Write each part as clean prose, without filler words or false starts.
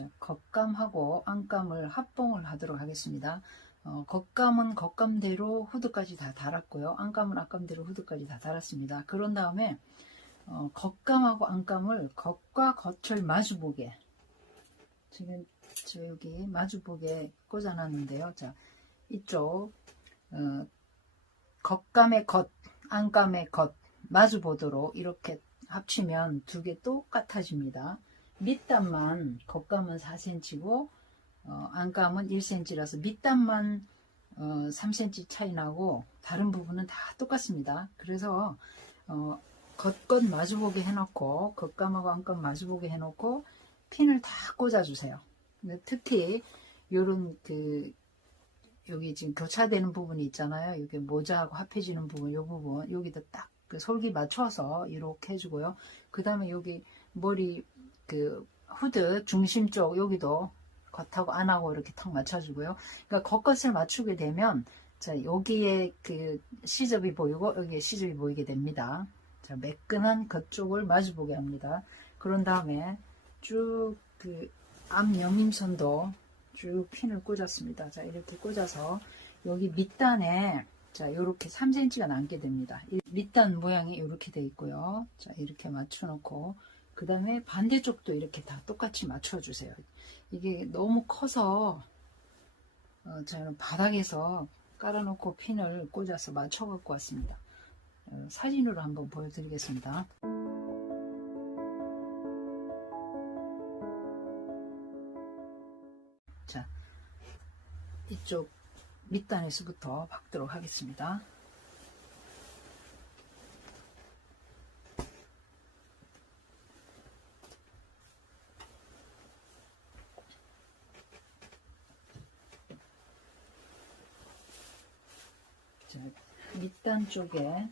자, 겉감하고 안감을 합봉을 하도록 하겠습니다. 겉감은 겉감대로 후드까지 다 달았고요. 안감은 안감대로 후드까지 다 달았습니다. 그런 다음에 겉감하고 안감을 겉과 겉을 마주보게, 지금 저 여기 마주보게 꽂아놨는데요. 자, 이쪽 겉감의 겉, 안감의 겉 마주보도록 이렇게 합치면 두 개 똑같아집니다. 밑단만 겉감은 4cm고 안감은 1cm라서 밑단만 3cm 차이 나고 다른 부분은 다 똑같습니다. 그래서 겉겉 마주보게 해놓고 겉감하고 안감 마주보게 해놓고 핀을 다 꽂아주세요. 특히 요런 여기 지금 교차되는 부분이 있잖아요. 여기 모자하고 합해지는 부분, 요 부분 여기다 딱 그 솔기 맞춰서 이렇게 해주고요. 그 다음에 여기 머리 후드 중심 쪽 여기도 겉하고 안하고 이렇게 턱 맞춰주고요. 그러니까 겉겉을 맞추게 되면 자, 여기에 시접이 보이고 여기에 시접이 보이게 됩니다. 자, 매끈한 겉쪽을 마주보게 합니다. 그런 다음에 쭉 앞 여밈선도 쭉 핀을 꽂았습니다. 자, 이렇게 꽂아서 여기 밑단에 자, 이렇게 3cm가 남게 됩니다. 이 밑단 모양이 이렇게 되어 있고요. 자, 이렇게 맞춰 놓고 그 다음에 반대쪽도 이렇게 다 똑같이 맞춰 주세요. 이게 너무 커서 저는 바닥에서 깔아놓고 핀을 꽂아서 맞춰 갖고 왔습니다. 사진으로 한번 보여드리겠습니다. 자, 이쪽 밑단에서부터 박도록 하겠습니다. 자, 밑단 쪽에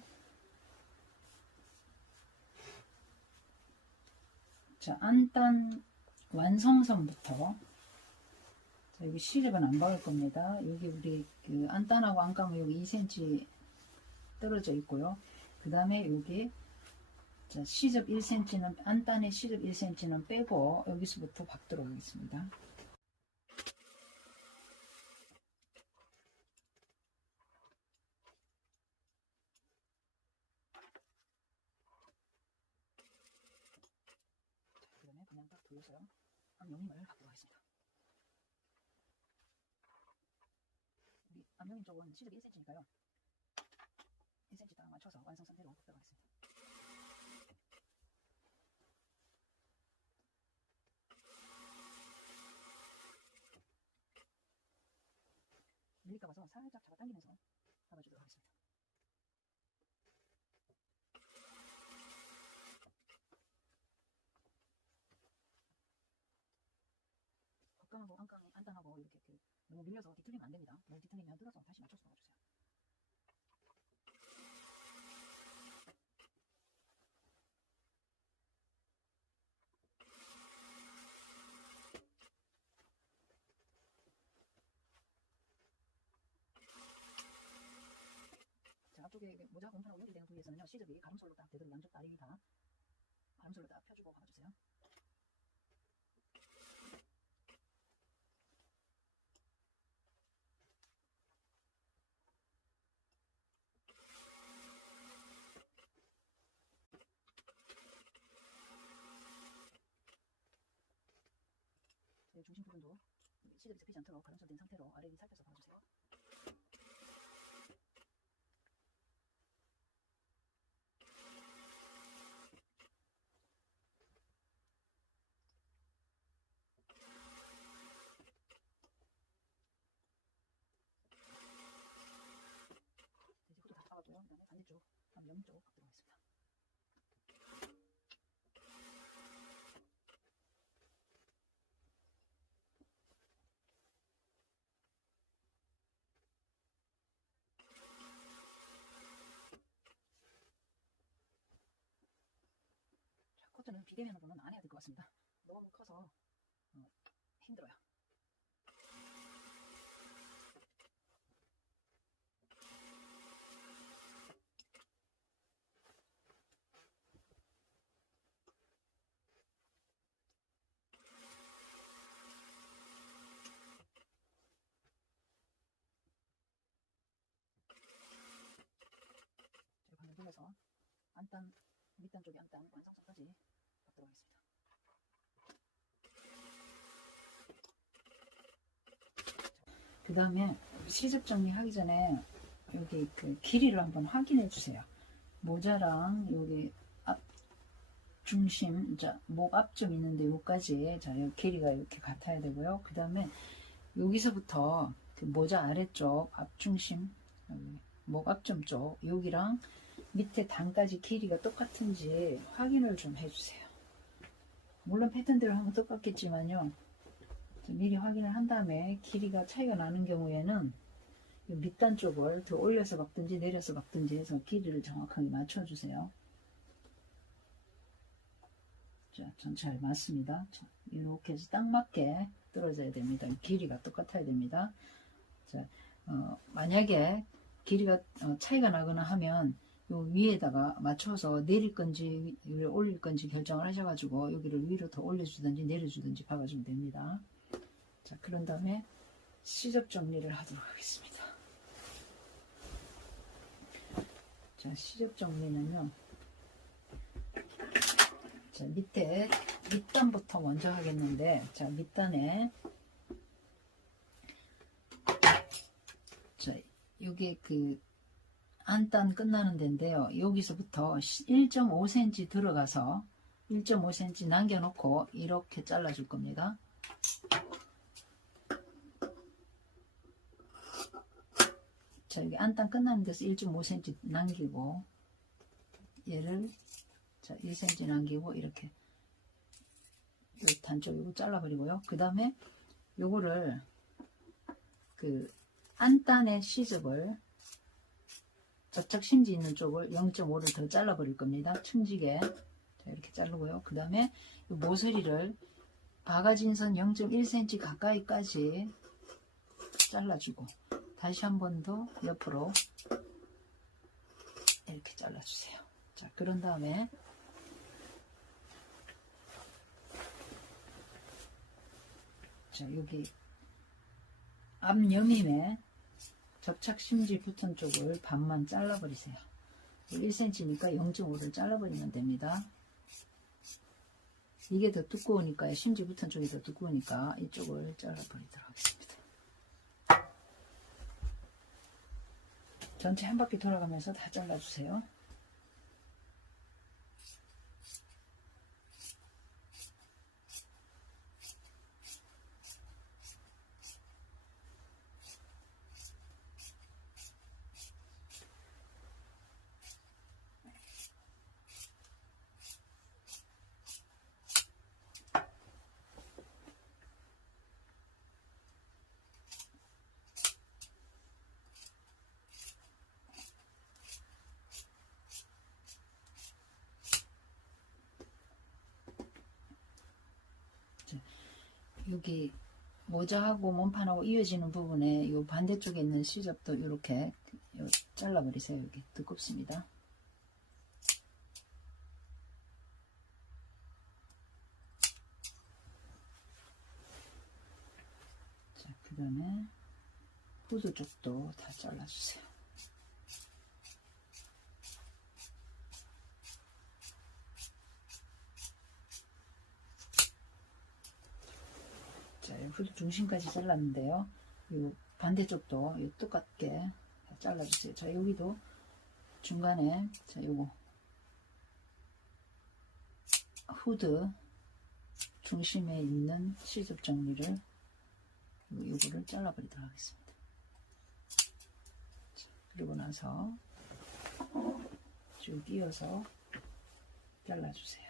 자, 안단 완성선부터 자, 여기 시접은 안 박을 겁니다. 여기 우리 안단하고 안감은 여기 2cm 떨어져 있고요. 그 다음에 여기 자, 시접 1cm는 안단의 시접 1cm는 빼고 여기서부터 박도록 하겠습니다. 그 다음에 그냥 딱 돌려서 앞여밈을 박도록 하겠습니다. 우리 앞여밈 쪽은 시접 1cm니까요. 1cm 딱 맞춰서 완성 상태로 박도록 하겠습니다. 밀릴까 봐서 살짝 잡아당기면서 잡아주도록 하겠습니다. 겉감하고 안감하고 이렇게 너무 밀려서 뒤틀리면 안 됩니다. 너무 뒤틀리면 뜯어서 다시 맞춰서 박아주세요. 자, 앞쪽에 모자 공판하고 연결되는 부위에서는요, 시접이 가름솔로 딱 되도록 양쪽 다리 다 가름솔로 딱 펴주고 박아주세요. 중심 부분도 시접이 잡히지 않도록 가름솔 된 상태로 아래 위 살펴서 박아주세요. 이제 후드 다 잡아고요. 그 다음에 반대쪽 옆면 쪽 박도록 하겠습니다. 자, 코트는 비대면으로는 안 해야 될 것 같습니다. 너무 커서 힘들어요. 올려서 안단, 밑단 쪽에 안단 완성선까지 받도록 하겠습니다. 그 다음에 시접 정리하기 전에 여기 그 길이를 한번 확인해 주세요. 모자랑 여기 앞 중심, 목 앞좀 있는데 여기까지 자, 여기 길이가 이렇게 같아야 되고요. 그 다음에 여기서부터 그 모자 아래쪽 앞중심, 목 앞점 쪽 여기랑 밑에 단까지 길이가 똑같은지 확인을 좀 해주세요. 물론 패턴대로 하면 똑같겠지만요. 미리 확인을 한 다음에 길이가 차이가 나는 경우에는 밑단 쪽을 더 올려서 박든지 내려서 박든지 해서 길이를 정확하게 맞춰주세요. 자, 전 잘 맞습니다. 자, 이렇게 해서 딱 맞게 떨어져야 됩니다. 길이가 똑같아야 됩니다. 자, 만약에 길이가 차이가 나거나 하면 요 위에다가 맞춰서 내릴 건지 위를 올릴 건지 결정을 하셔가지고 여기를 위로 더 올려주든지 내려주든지 박아주면 됩니다. 자, 그런 다음에 시접 정리를 하도록 하겠습니다. 자, 시접 정리는요. 자, 밑단부터 먼저 하겠는데, 자, 밑단에, 자, 요게 그, 안단 끝나는 데인데요. 여기서부터 1.5cm 들어가서 1.5cm 남겨놓고 이렇게 잘라줄 겁니다. 자, 여기 안단 끝나는 데서 1.5cm 남기고, 얘를 자, 1cm 남기고 이렇게 단쪽 이거 잘라버리고요. 그 다음에 요거를 그 안단의 시접을 접착 심지 있는 쪽을 0.5를 더 잘라버릴 겁니다. 층지게 자, 이렇게 자르고요. 그 다음에 모서리를 바가진 선 0.1cm 가까이까지 잘라주고 다시 한 번 더 옆으로 이렇게 잘라주세요. 자, 그런 다음에 자, 여기 앞여밈에 접착 심지 붙은 쪽을 반만 잘라버리세요. 1cm니까 0.5를 잘라버리면 됩니다. 이게 더 두꺼우니까, 심지 붙은 쪽이 더 두꺼우니까 이쪽을 잘라버리도록 하겠습니다. 전체 한 바퀴 돌아가면서 다 잘라주세요. 여기 모자하고 몸판하고 이어지는 부분에 요 반대쪽에 있는 시접도 이렇게 잘라버리세요. 여기 두껍습니다. 자, 그 다음에 후드 쪽도 다 잘라주세요. 자, 후드 중심까지 잘랐는데요. 이 반대쪽도 똑같게 잘라주세요. 자, 여기도 중간에 자, 요거 후드 중심에 있는 시접 정리를 요거를 잘라버리도록 하겠습니다. 자, 그리고 나서 쭉 이어서 잘라주세요.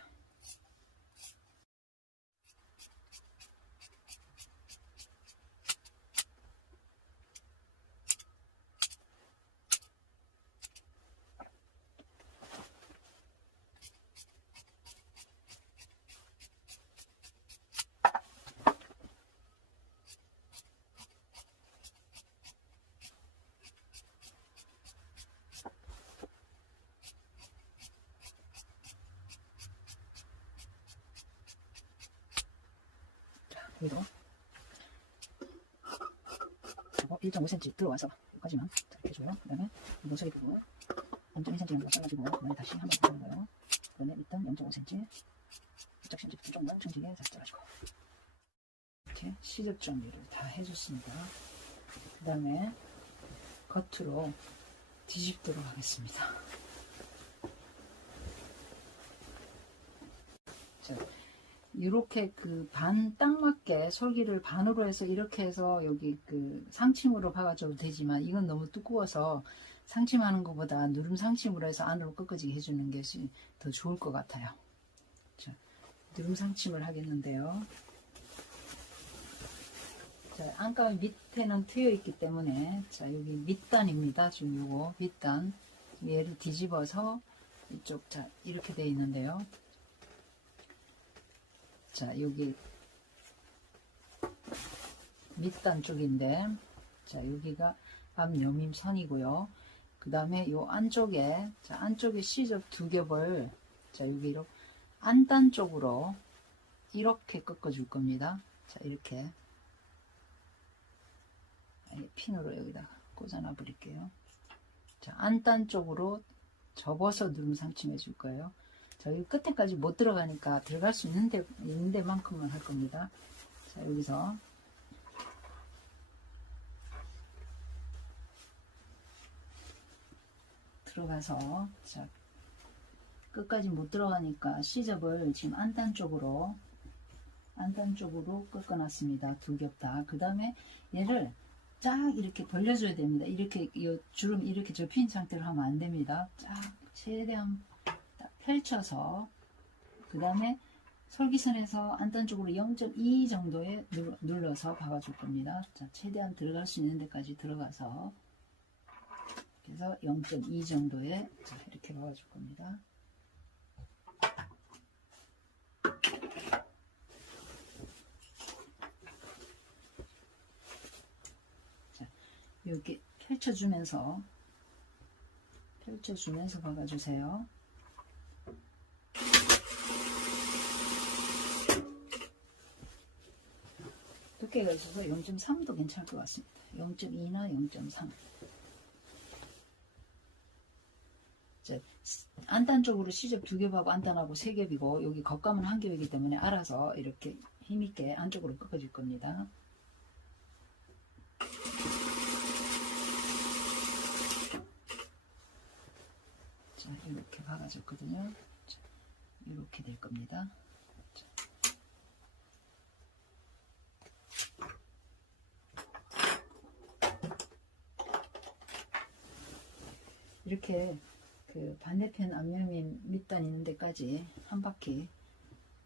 여기도 1.5cm 들어와서 여기까지만 이렇게 해줘요. 그 다음에 모서리 부분 0.2cm 정도 잘라주고 그다음에 다시 한번 붙이는 거예요. 그다음에 밑단 0.5cm 이쪽 심지 쪽만 청지게 살짝 잘라주고 이렇게 시접 정리를 다 해줬습니다. 그 다음에 겉으로 뒤집도록 하겠습니다. 자, 이렇게 그 반 딱 맞게 솔기를 반으로 해서 이렇게 해서 여기 그 상침으로 박아줘도 되지만 이건 너무 두꺼워서 상침하는 것보다 누름 상침으로 해서 안으로 꺾어지게 해주는 것이 더 좋을 것 같아요. 자, 누름 상침을 하겠는데요. 자, 안감이 밑에는 트여 있기 때문에 자, 여기 밑단입니다. 지금 요거 밑단 얘를 뒤집어서 이쪽 자 이렇게 되어 있는데요. 자, 여기 밑단 쪽인데 자, 여기가 앞여밈선이고요. 그 다음에 요 안쪽에 자, 안쪽에 시접 두 겹을 자, 여기 이렇게 안단 쪽으로 이렇게 꺾어 줄 겁니다. 자, 이렇게 핀으로 여기다가 꽂아놔 버릴게요. 자, 안단 쪽으로 접어서 누름 상침해 줄 거예요. 자, 여기 끝에까지 못 들어가니까 들어갈 수 있는 데만큼만 할 겁니다. 자, 여기서 들어가서 자, 끝까지 못 들어가니까 시접을 지금 안단 쪽으로 꺾어 놨습니다. 두 겹 다. 그 다음에 얘를 쫙 이렇게 벌려줘야 됩니다. 이렇게 이 주름 이렇게 접힌 상태로 하면 안 됩니다. 쫙 최대한 딱 펼쳐서 그 다음에 솔기선에서 안단 쪽으로 0.2 정도에 눌러서 박아줄 겁니다. 자, 최대한 들어갈 수 있는 데까지 들어가서 그래서 0.2 정도에 자, 이렇게 박아줄 겁니다. 이렇게 펼쳐주면서 박아주세요. 두께가 있어서 0.3도 괜찮을 것 같습니다. 0.2나 0.3. 안단 쪽으로 시접 두 겹하고 안단하고 세 겹이고 여기 겉감은 한 겹이기 때문에 알아서 이렇게 힘있게 안쪽으로 꺾어줄 겁니다. 자, 이렇게 박아줬거든요. 자, 이렇게 될 겁니다. 자. 이렇게 그 반대편 앞면민 밑단 있는 데까지 한 바퀴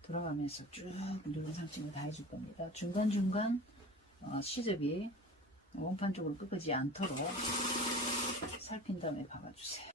돌아가면서 쭉 누른 상층을 다 해줄 겁니다. 중간중간 시접이 원판 쪽으로 꺾이지 않도록 살핀 다음에 박아주세요.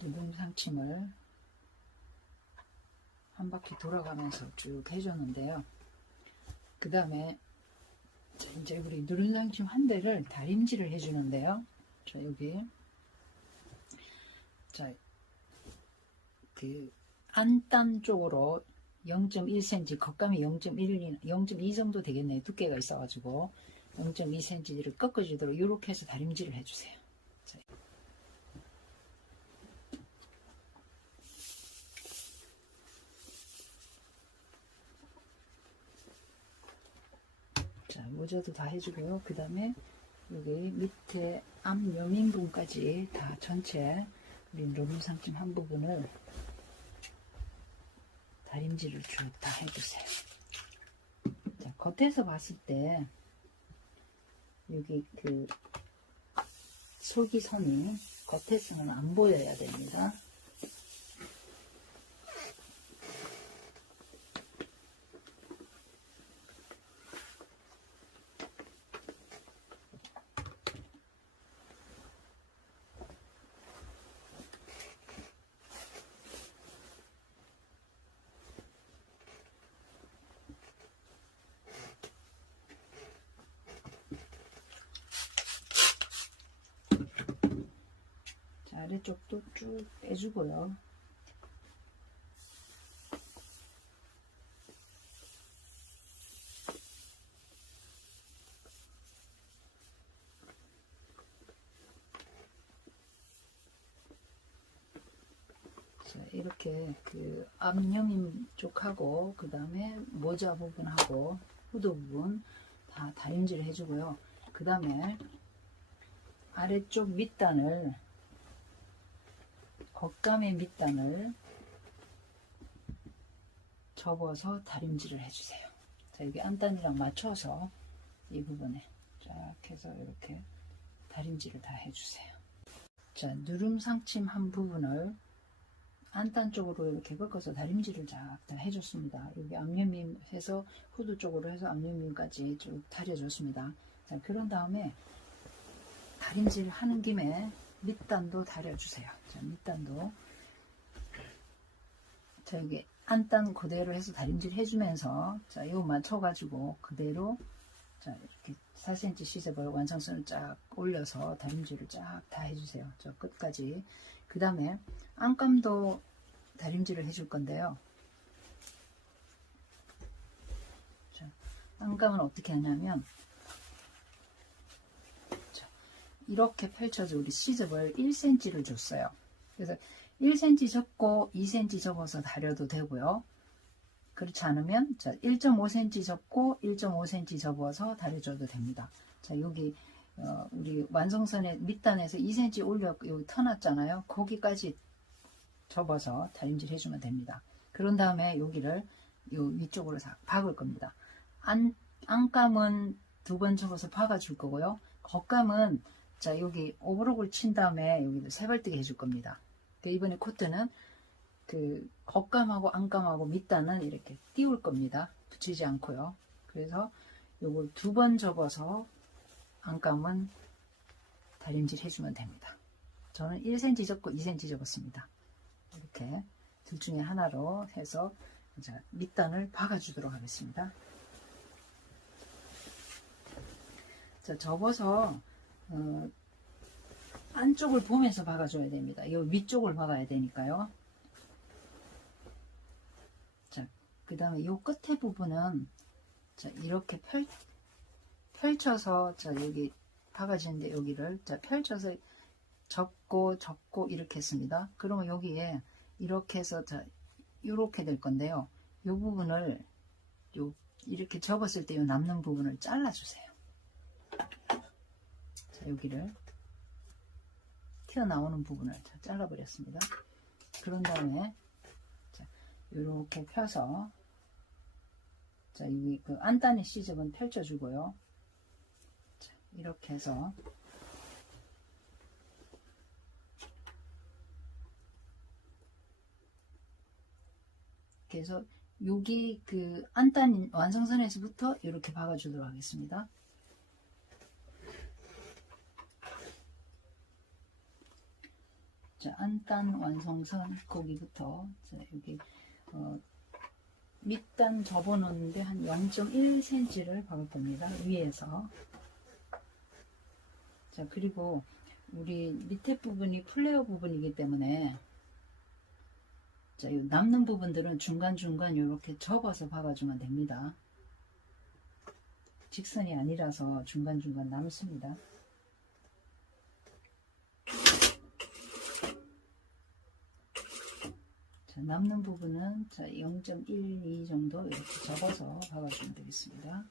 누름 상침을 한 바퀴 돌아가면서 쭉 해줬는데요. 그 다음에 이제 우리 누름 상침 한 대를 다림질을 해주는데요. 자, 여기 자, 그 안단 쪽으로 0.1cm, 겉감이 0.2 정도 되겠네요. 두께가 있어가지고 0.2cm를 꺾어주도록 이렇게 해서 다림질을 해주세요. 자. 모자도 다 해주고요. 그 다음에 여기 밑에 앞 여민분까지 다 전체 우리 노름상침 한 부분을 다림질을 쭉 다 해주세요. 자, 겉에서 봤을 때 여기 그 솔기선이 겉에서는 안 보여야 됩니다. 아래쪽도 쭉 빼주고요. 자, 이렇게 그 앞여민 쪽하고 그 다음에 모자 부분하고 후드 부분 다 다림질 해주고요. 그 다음에 아래쪽 밑단을 겉감의 밑단을 접어서 다림질을 해주세요. 자, 여기 안단이랑 맞춰서 이 부분에 쫙 해서 이렇게 다림질을 다 해주세요. 자, 누름상침 한 부분을 안단 쪽으로 이렇게 꺾어서 다림질을 쫙 다 해줬습니다. 여기 앞여민 해서 후드 쪽으로 해서 앞여민까지 쭉 다려줬습니다. 자, 그런 다음에 다림질 하는 김에 밑단도 다려주세요. 자, 밑단도. 자, 여기 안단 그대로 해서 다림질 해주면서, 자, 요 맞춰가지고 그대로, 자, 이렇게 4cm 시접을 완성선을 쫙 올려서 다림질을 쫙 다 해주세요. 저 끝까지. 그 다음에 안감도 다림질을 해줄 건데요. 자, 안감은 어떻게 하냐면, 이렇게 펼쳐서 우리 시접을 1cm를 줬어요. 그래서 1cm 접고 2cm 접어서 다려도 되고요. 그렇지 않으면 1.5cm 접고 1.5cm 접어서 다려줘도 됩니다. 자, 여기 우리 완성선의 밑단에서 2cm 올려 여기 터놨잖아요. 거기까지 접어서 다림질 해주면 됩니다. 그런 다음에 여기를 요 위쪽으로 박을 겁니다. 안감은 2번 접어서 박아줄 거고요. 겉감은 자, 여기 오버록을 친 다음에 여기도 세발뜨기 해줄 겁니다. 이번에 코트는 그 겉감하고 안감하고 밑단은 이렇게 띄울 겁니다. 붙이지 않고요. 그래서 요걸 2번 접어서 안감은 다림질 해주면 됩니다. 저는 1cm 접고 2cm 접었습니다. 이렇게 둘 중에 하나로 해서 자, 밑단을 박아주도록 하겠습니다. 자, 접어서 안쪽을 보면서 박아줘야 됩니다. 이 위쪽을 박아야 되니까요. 자, 그 다음에 이 끝에 부분은 자, 이렇게 펼쳐서 자, 여기 박아지는데 여기를 자, 펼쳐서 접고 이렇게 했습니다. 그러면 여기에 이렇게 해서 자, 이렇게 될 건데요. 이 부분을 이렇게 접었을 때 이 남는 부분을 잘라주세요. 자, 여기를 튀어나오는 부분을 잘라버렸습니다. 그런 다음에 자, 이렇게 펴서 자, 여기 그 안단의 시접은 펼쳐주고요. 자, 이렇게 해서 그래서 여기 그 안단 완성선에서부터 이렇게 박아주도록 하겠습니다. 자, 안단 완성선 거기부터 자, 여기 밑단 접어 놓는데 한 0.1cm를 박을 겁니다. 위에서. 자, 그리고 우리 밑에 부분이 플레어 부분이기 때문에 자, 이 남는 부분들은 중간중간 이렇게 접어서 박아주면 됩니다. 직선이 아니라서 중간중간 남습니다. 자, 남는 부분은 0.12 정도 이렇게 접어서 박아주면 되겠습니다.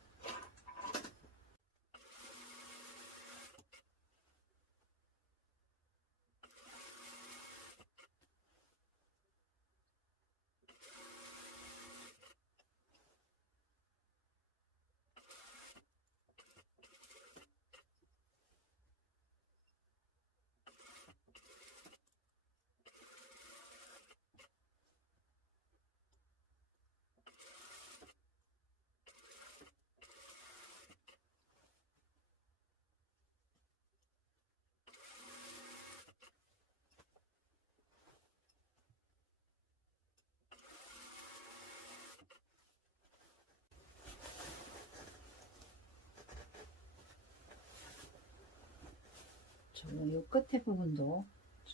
자, 요 끝에 부분도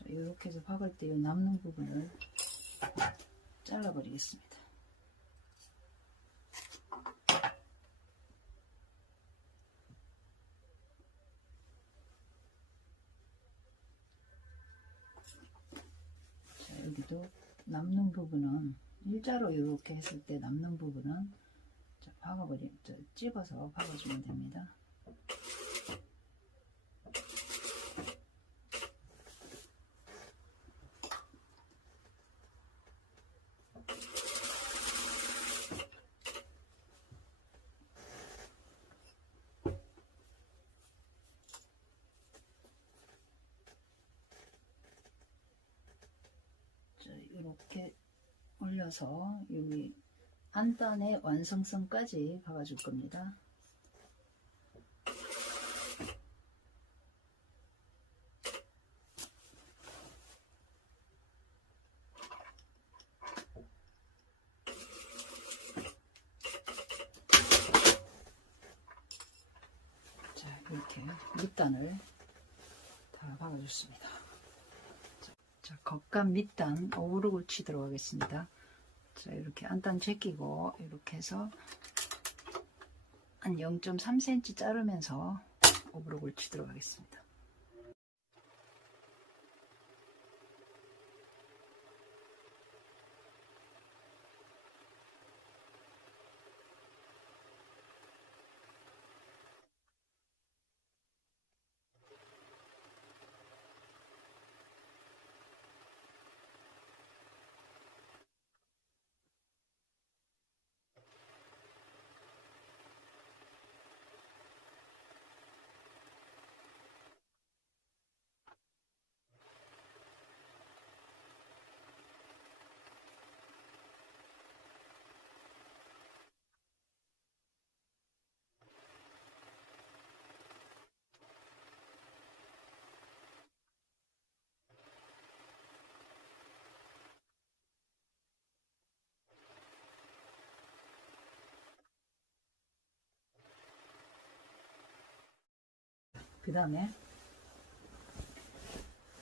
이렇게 해서 박을 때 요 남는 부분을 잘라 버리겠습니다. 자, 여기도 남는 부분은 일자로 이렇게 했을 때 남는 부분은 찝어서 박아주면 됩니다. 자, 이렇게 올려서 여기 안단의 완성선까지 박아줄 겁니다. 자, 이렇게 밑단을 다 박아줬습니다. 자, 겉감 밑단 오브록을 치도록 하겠습니다. 자, 이렇게 안단 제끼고 이렇게 해서 한 0.3cm 자르면서 오브록을 치도록 하겠습니다. 그 다음에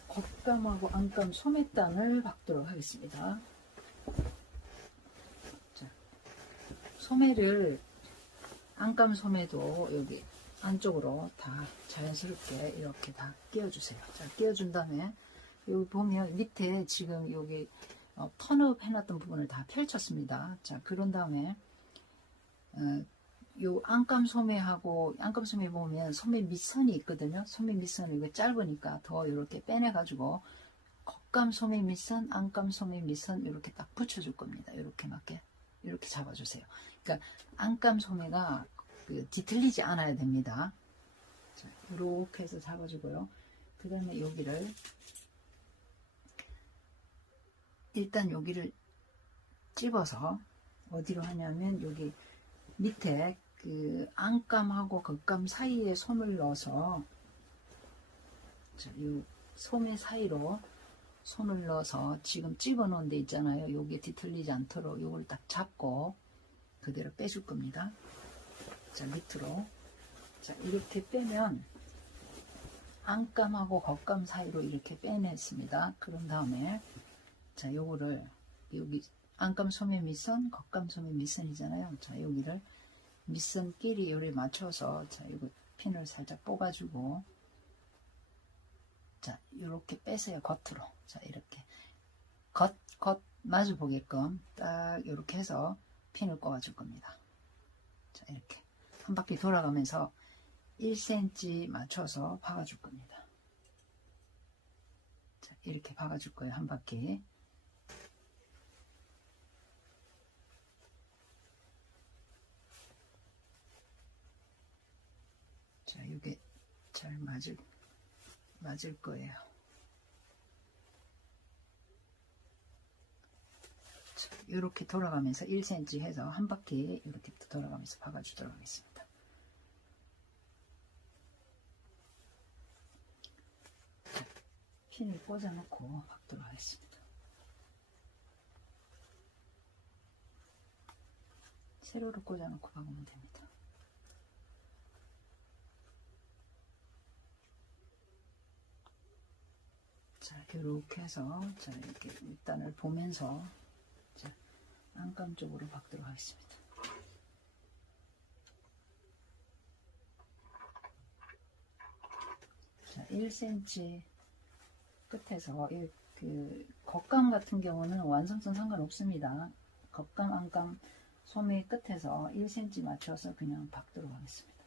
겉감하고 안감 소매단을 박도록 하겠습니다. 자, 소매를 안감 소매도 여기 안쪽으로 다 자연스럽게 이렇게 다 끼워주세요. 자, 끼워준 다음에 여기 보면 밑에 지금 여기 턴업 해놨던 부분을 다 펼쳤습니다. 자, 그런 다음에 요 안감 소매하고 안감 소매 보면 소매 밑선이 있거든요. 소매 밑선이 이거 짧으니까 더 이렇게 빼내 가지고 겉감 소매 밑선, 안감 소매 밑선 이렇게 딱 붙여줄 겁니다. 이렇게 맞게 이렇게 잡아주세요. 그러니까 안감 소매가 뒤틀리지 않아야 됩니다. 자, 이렇게 해서 잡아주고요. 그 다음에 여기를 일단 여기를 찝어서 어디로 하냐면 여기 밑에 그 안감하고 겉감 사이에 솜을 넣어서 자, 이 소매 사이로 손을 넣어서 지금 집어 놓은 데 있잖아요. 여기 뒤틀리지 않도록 이걸 딱 잡고 그대로 빼줄 겁니다. 자, 밑으로 자, 이렇게 빼면 안감하고 겉감 사이로 이렇게 빼냈습니다. 그런 다음에 자, 요거를 여기 안감 소매 밑선, 겉감 소매 밑선이잖아요. 자, 여기를 밑선끼리 요리 맞춰서 자, 이거 핀을 살짝 뽑아주고 자, 요렇게 빼세요. 겉으로. 자, 이렇게 겉 마주 보게끔 딱 요렇게 해서 핀을 꼽아줄 겁니다. 자, 이렇게 한 바퀴 돌아가면서 1cm 맞춰서 박아줄 겁니다. 자, 이렇게 박아줄 거예요. 한 바퀴. 자, 이게 잘 맞을 거예요. 자, 이렇게 돌아가면서 1cm 해서 한 바퀴 이렇게 돌아가면서 박아주도록 하겠습니다. 자, 핀을 꽂아놓고 박도록 하겠습니다. 세로로 꽂아놓고 박으면 됩니다. 자, 이렇게 해서 자, 이렇게 밑단을 보면서 자, 안감 쪽으로 박도록 하겠습니다. 자, 1cm 끝에서 그 겉감 같은 경우는 완성성 상관없습니다. 겉감, 안감, 소매 끝에서 1cm 맞춰서 그냥 박도록 하겠습니다.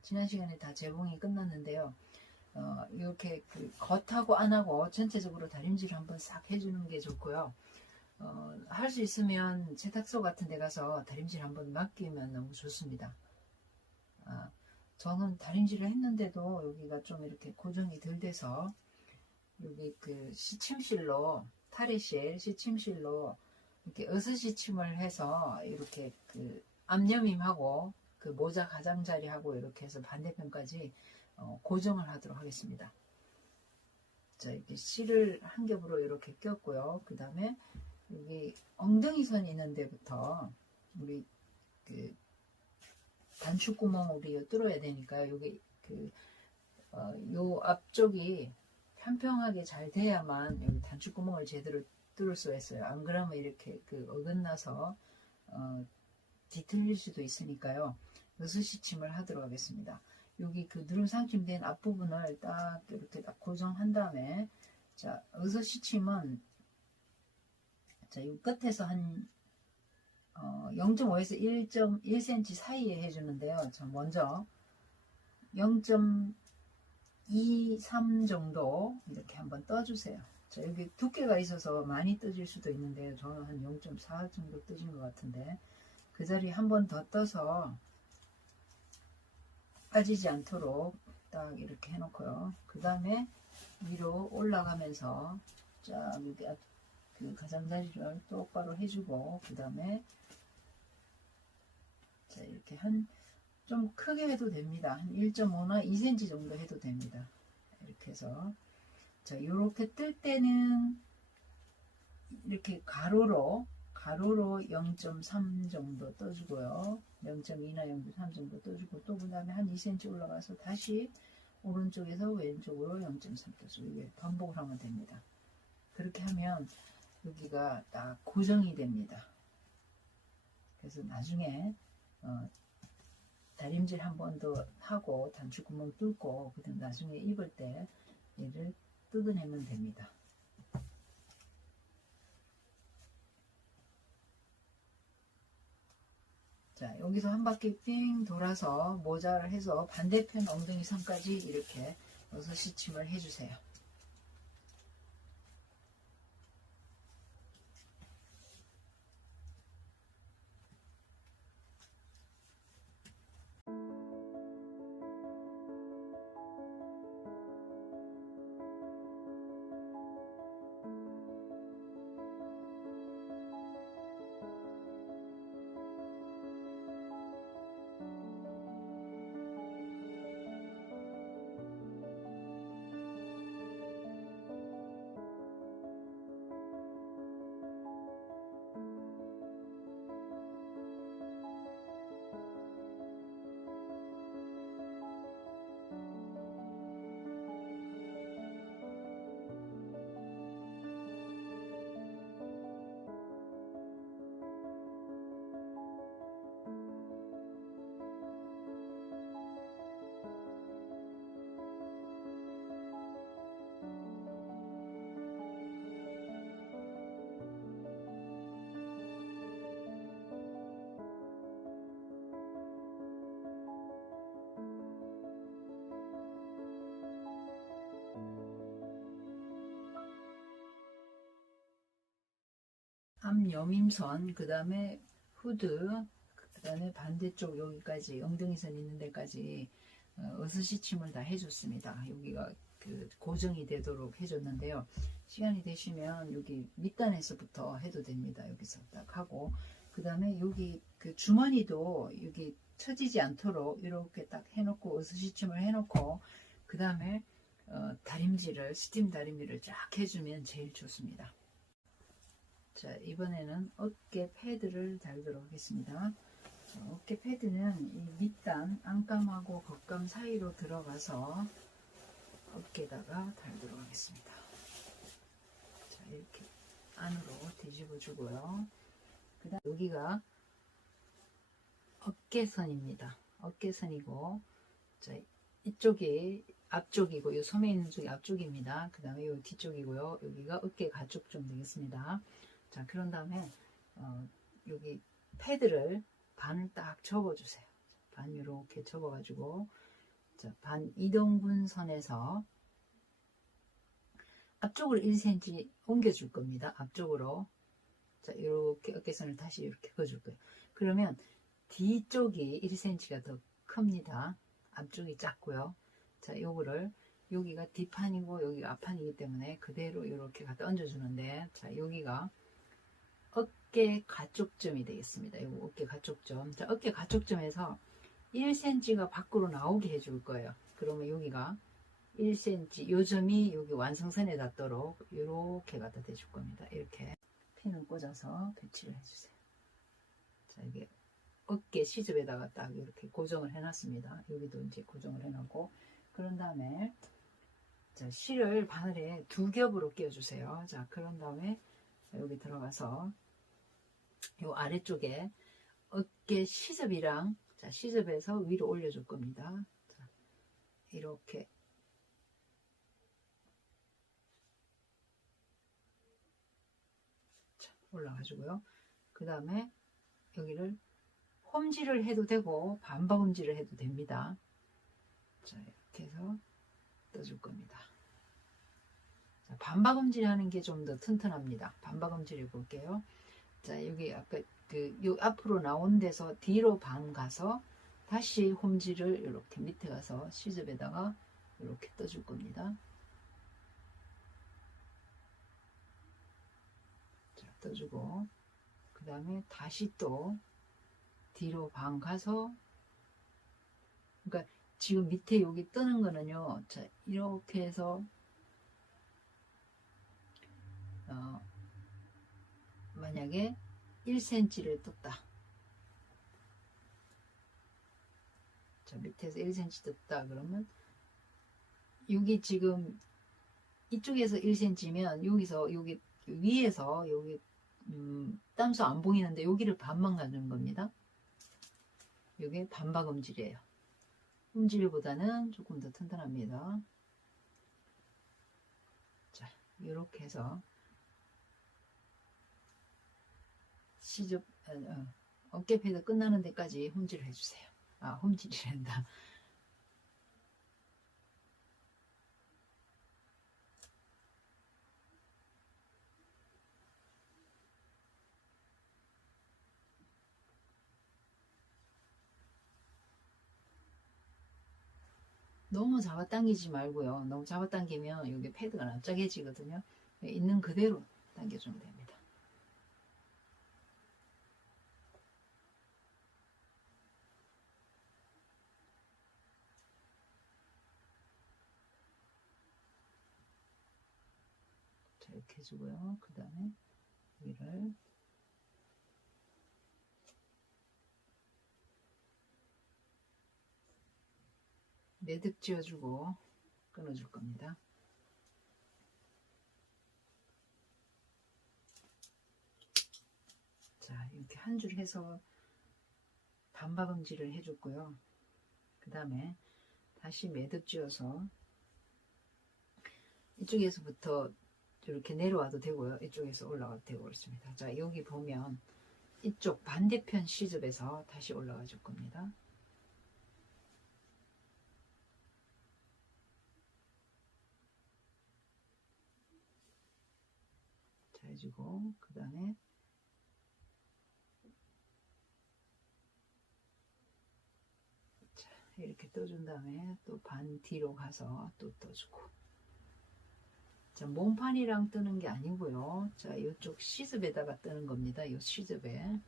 지난 시간에 다 재봉이 끝났는데요. 이렇게 그 겉하고 안하고 전체적으로 다림질을 한번 싹 해주는 게 좋고요. 할 수 있으면 세탁소 같은 데 가서 다림질 한번 맡기면 너무 좋습니다. 저는 다림질을 했는데도 여기가 좀 이렇게 고정이 덜 돼서 여기 그 시침실로 탈의실 시침실로 이렇게 어스시침을 해서 이렇게 그 앞여밈하고 그 모자 가장자리하고 이렇게 해서 반대편까지 고정을 하도록 하겠습니다. 자, 이렇게 실을 한 겹으로 이렇게 꼈고요. 그 다음에 여기 엉덩이 선 있는 데부터 우리 그 단축구멍 우리 뚫어야 되니까 여기 그 요 앞쪽이 평평하게 잘 돼야만 여기 단축구멍을 제대로 뚫을 수가 있어요. 안 그러면 이렇게 그 어긋나서 뒤틀릴 수도 있으니까요. 어스시침을 하도록 하겠습니다. 여기 그 누름 상침된 앞부분을 딱 이렇게 딱 고정한 다음에 자, 어스시침은 자, 이 끝에서 한 0.5에서 1.1cm 사이에 해주는데요. 자, 먼저 0.23 정도 이렇게 한번 떠주세요. 자, 여기 두께가 있어서 많이 떠질 수도 있는데요. 저는 한 0.4 정도 떠진 것 같은데 그 자리에 한 번 더 떠서 빠지지 않도록 딱 이렇게 해놓고요. 그 다음에 위로 올라가면서 쫙 여기 그 가장자리를 똑바로 해주고 그 다음에 자 이렇게 좀 크게 해도 됩니다. 한 1.5나 2cm 정도 해도 됩니다. 이렇게 해서 자 이렇게 뜰 때는 이렇게 가로로 0.3 정도 떠주고요. 0.2나 0.3 정도 떠주고 또 그 다음에 한 2cm 올라가서 다시 오른쪽에서 왼쪽으로 0.3 떠주고 이게 반복을 하면 됩니다. 그렇게 하면 여기가 딱 고정이 됩니다. 그래서 나중에 다림질 한 번 더 하고 단축구멍 뚫고 그다음 나중에 입을 때 얘를 뜯어내면 됩니다. 자, 여기서 한 바퀴 삥 돌아서 모자를 해서 반대편 엉덩이 선까지 이렇게 어서시침을 해주세요. 여밈선, 그 다음에 후드, 그 다음에 반대쪽 여기까지 엉덩이선 있는 데까지 어스시침을 다 해줬습니다. 여기가 그 고정이 되도록 해줬는데요. 시간이 되시면 여기 밑단에서부터 해도 됩니다. 여기서 딱 하고, 그 다음에 여기 그 주머니도 여기 처지지 않도록 이렇게 딱 해놓고 어스시침을 해놓고, 그 다음에 다림질을, 스팀 다림질을 쫙 해주면 제일 좋습니다. 자, 이번에는 어깨 패드를 달도록 하겠습니다. 자, 어깨 패드는 이 밑단 안감하고 겉감 사이로 들어가서 어깨에다가 달도록 하겠습니다. 자, 이렇게 안으로 뒤집어 주고요. 그 다음 여기가 어깨선입니다. 어깨선이고, 자, 이쪽이 앞쪽이고, 이 소매 있는 쪽이 앞쪽입니다. 그 다음에 이 뒤쪽이고요. 여기가 어깨 가쪽 좀 되겠습니다. 자, 그런 다음에 여기 패드를 반을 딱 접어주세요. 반 이렇게 접어가지고, 자, 반 2등분 선에서 앞쪽으로 1cm 옮겨줄 겁니다. 앞쪽으로. 자, 이렇게 어깨선을 다시 이렇게 그어줄 거예요. 그러면 뒤쪽이 1cm가 더 큽니다. 앞쪽이 작고요. 자, 요거를 여기가 뒷판이고 여기가 앞판이기 때문에 그대로 이렇게 갖다 얹어주는데, 자, 여기가 어깨 가쪽점이 되겠습니다. 요거 어깨 가쪽점. 자, 어깨 가쪽점에서 1cm가 밖으로 나오게 해줄 거예요. 그러면 여기가 1cm, 요 점이 여기 완성선에 닿도록 이렇게 갖다 대줄 겁니다. 이렇게 핀을 꽂아서 배치를 해주세요. 자, 이게 어깨 시접에다가 딱 이렇게 고정을 해놨습니다. 여기도 이제 고정을 해놓고, 그런 다음에 자, 실을 바늘에 2겹으로 끼워주세요. 자, 그런 다음에 여기 들어가서 요 아래쪽에 어깨 시접이랑, 자, 시접에서 위로 올려줄 겁니다. 자, 이렇게 자, 올라가지고요. 그 다음에 여기를 홈질을 해도 되고 반박음질을 해도 됩니다. 자, 이렇게 해서 떠줄 겁니다. 자, 반박음질 하는 게 좀 더 튼튼합니다. 반박음질 해볼게요. 자, 여기 아까 요 앞으로 나온 데서 뒤로 반 가서 다시 홈질을 이렇게 밑에 가서 시접에다가 이렇게 떠줄 겁니다. 자, 떠주고, 그 다음에 다시 또 뒤로 반 가서, 그러니까 지금 밑에 여기 뜨는 거는요, 자, 이렇게 해서 만약에 1cm를 떴다. 자, 밑에서 1cm 떴다. 그러면 여기 지금 이쪽에서 1cm면 여기서 여기 위에서 여기 땀수 안 보이는데 여기를 반만 가는 겁니다. 이게 반박 음질이에요. 음질보다는 조금 더 튼튼합니다. 자, 이렇게 해서 시접 어깨 패드 끝나는 데까지 홈질을 해주세요. 아, 홈질이란다. 너무 잡아당기지 말고요. 너무 잡아당기면 여기 패드가 납작해지거든요. 있는 그대로 당겨주면 됩니다. 자, 이렇게 해주고요. 그 다음에 여기를 매듭 지어주고 끊어줄 겁니다. 자, 이렇게 한 줄 해서 반박음질을 해줬고요. 그 다음에 다시 매듭 지어서 이쪽에서부터 이렇게 내려와도 되고요. 이쪽에서 올라가도 되고 그렇습니다. 자, 여기 보면 이쪽 반대편 시접에서 다시 올라가 줄 겁니다. 자, 해주고 그 다음에 이렇게 떠준 다음에 또 반 뒤로 가서 또 떠주고. 자, 몸판이랑 뜨는 게 아니고요. 자, 이쪽 시습에다가 뜨는 겁니다. 이 시습에.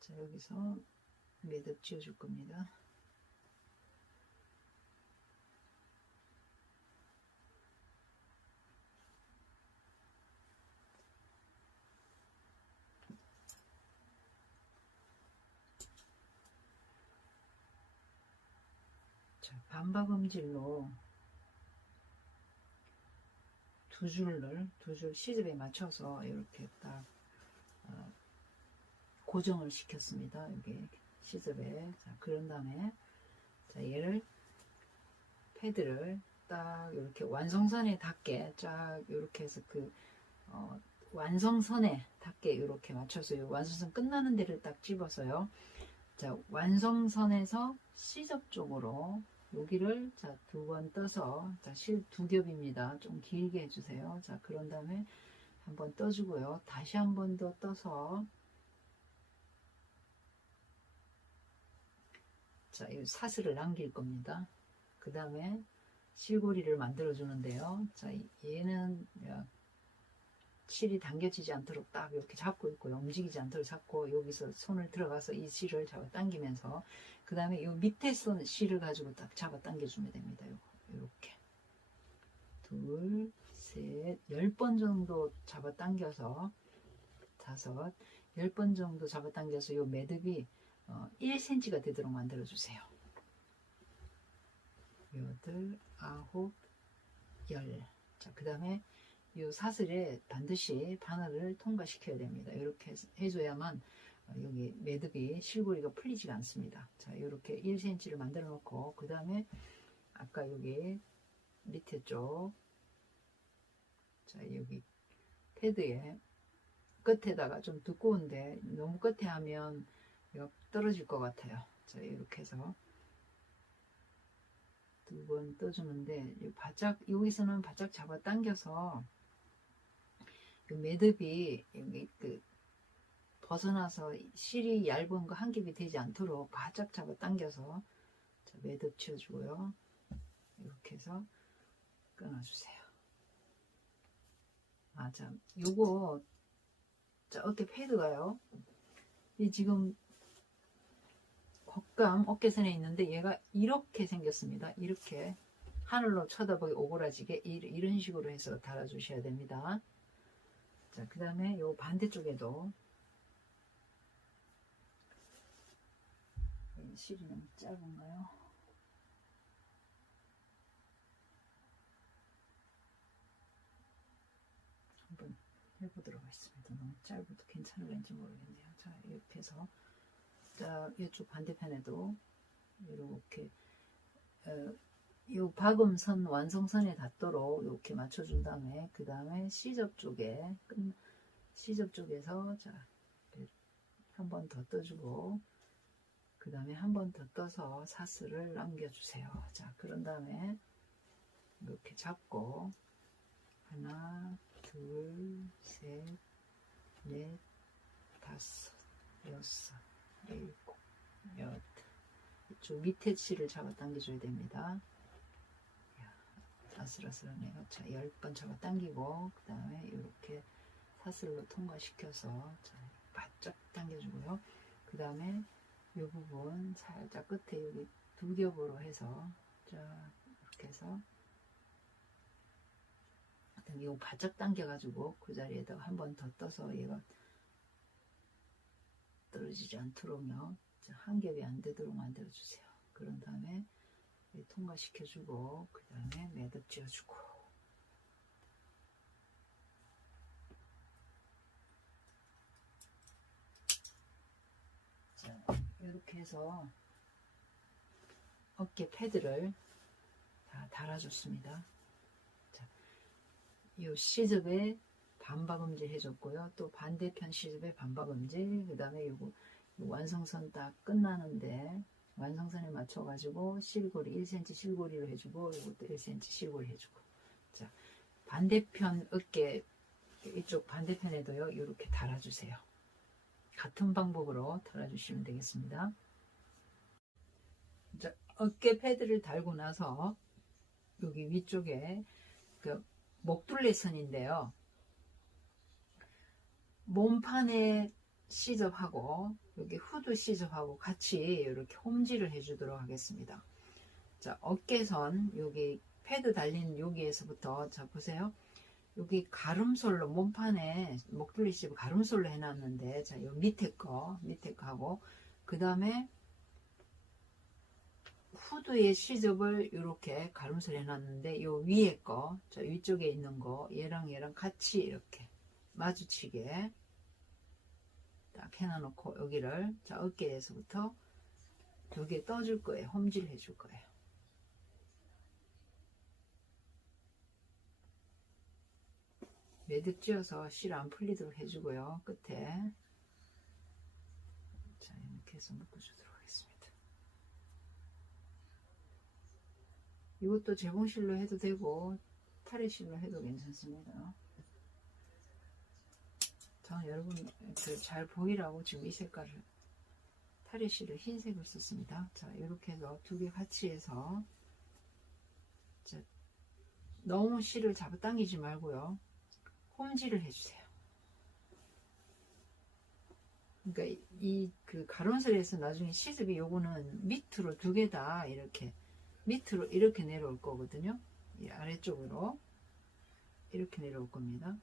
자, 여기서 매듭 지어줄 겁니다. 자, 반박음질로 두 줄 시접에 맞춰서 이렇게 딱 고정을 시켰습니다. 여기 시접에. 자, 그런 다음에 자, 얘를 패드를 딱 이렇게 완성선에 닿게 쫙 이렇게 해서 완성선에 닿게 이렇게 맞춰서 완성선 끝나는 데를 딱 집어서요. 자, 완성선에서 시접 쪽으로 여기를 자, 두 번 떠서 자, 실 두 겹입니다. 좀 길게 해주세요. 자, 그런 다음에 한번 떠주고요. 다시 한 번 더 떠서 자, 이 사슬을 남길 겁니다. 그 다음에 실고리를 만들어 주는데요. 자, 얘는 실이 당겨지지 않도록 딱 이렇게 잡고 있고요. 움직이지 않도록 잡고 여기서 손을 들어가서 이 실을 잡아 당기면서 그 다음에 이 밑에 실을 가지고 딱 잡아 당겨주면 됩니다. 이렇게 둘, 셋, 10번 정도 잡아 당겨서 5, 10번 정도 잡아 당겨서 이 매듭이 1cm가 되도록 만들어 주세요. 8, 9, 10. 자, 그 다음에 이 사슬에 반드시 바늘을 통과시켜야 됩니다. 이렇게 해줘야만 여기 매듭이 실고리가 풀리지가 않습니다. 자, 이렇게 1cm를 만들어 놓고 그 다음에 아까 여기 밑에 쪽 자, 여기 패드에 끝에다가 좀 두꺼운데 너무 끝에 하면 떨어질 것 같아요. 자, 이렇게 해서 두 번 떠주는데 바짝 여기서는 바짝 잡아 당겨서 매듭이 벗어나서 실이 얇은 거 한 겹이 되지 않도록 바짝 잡아 당겨서 자, 매듭 치워주고요. 이렇게 해서 끊어주세요. 자, 요거 자, 어깨 패드가요. 이 지금 겉감 어깨선에 있는데 얘가 이렇게 생겼습니다. 이렇게 하늘로 쳐다보기 오그라지게 이런 식으로 해서 달아주셔야 됩니다. 자, 그 다음에 요 반대쪽에도 실이 너무 짧은가요? 한번 해보도록 하겠습니다. 너무 짧아도 괜찮을지 모르겠네요. 자, 이렇게 해서 자, 이쪽 반대편에도 이렇게 요 박음선 완성선에 닿도록 이렇게 맞춰준 다음에 그 다음에 시접 쪽에서 자, 한 번 더 떠주고 그 다음에 한 번 더 떠서 사슬을 남겨주세요. 자, 그런 다음에 이렇게 잡고 하나, 둘, 셋, 넷, 다섯, 여섯, 일곱, 여덟. 이쪽 밑에 실을 잡아 당겨줘야 됩니다. 아슬아슬하네요. 자, 10번 잡아 당기고 그 다음에 이렇게 사슬로 통과시켜서 자, 바짝 당겨주고요. 그 다음에 이 부분 살짝 끝에 여기 두 겹으로 해서 자, 이렇게 해서 이거 바짝 당겨가지고 그 자리에다가 한 번 더 떠서 얘가 떨어지지 않도록요. 한 겹이 안 되도록 만들어주세요. 그런 다음에 통과시켜주고 그 다음에 매듭 지어주고. 자, 이렇게 해서 어깨 패드를 다 달아줬습니다. 자, 이 시접에 반박음질 해줬고요. 또 반대편 시접에 반박음질, 그 다음에 요거 완성선 딱 끝나는데 완성선에 맞춰가지고 실고리 1cm 실고리로 해주고, 이것도 1cm 실고리 해주고. 자, 반대편 어깨 이쪽 반대편에도요 이렇게 달아주세요. 같은 방법으로 달아주시면 되겠습니다. 자, 어깨 패드를 달고 나서 여기 위쪽에 그 목둘레선인데요, 몸판에 시접하고 여기 후드 시접하고 같이 이렇게 홈질을 해주도록 하겠습니다. 자, 어깨선 여기 패드 달린 여기에서부터, 자 보세요, 여기 가름솔로 몸판에 목둘레 시접 가름솔로 해놨는데, 자, 요 밑에 거 하고 그 다음에 후드의 시접을 이렇게 가름솔 해놨는데 요 위에 거, 자 위쪽에 있는 거 얘랑 같이 이렇게 마주치게 딱 해놔놓고 여기를, 자 어깨에서부터 두 개 떠줄 거예요. 홈질 해줄 거예요. 매듭 쥐어서 실 안 풀리도록 해주고요. 끝에 자 이렇게 해서 묶어주도록 하겠습니다. 이것도 재봉실로 해도 되고 타레실로 해도 괜찮습니다. 저는 여러분 잘 보이라고 지금 이 색깔을, 타레실을 흰색을 썼습니다. 자 이렇게 해서 두 개 같이 해서, 자, 너무 실을 잡아당기지 말고요, 홈질을 해주세요. 그러니까 이 그 가론설에서 나중에 시접이 요거는 밑으로 두 개 다 이렇게 밑으로 이렇게 내려올 거거든요. 이 아래쪽으로 이렇게 내려올 겁니다.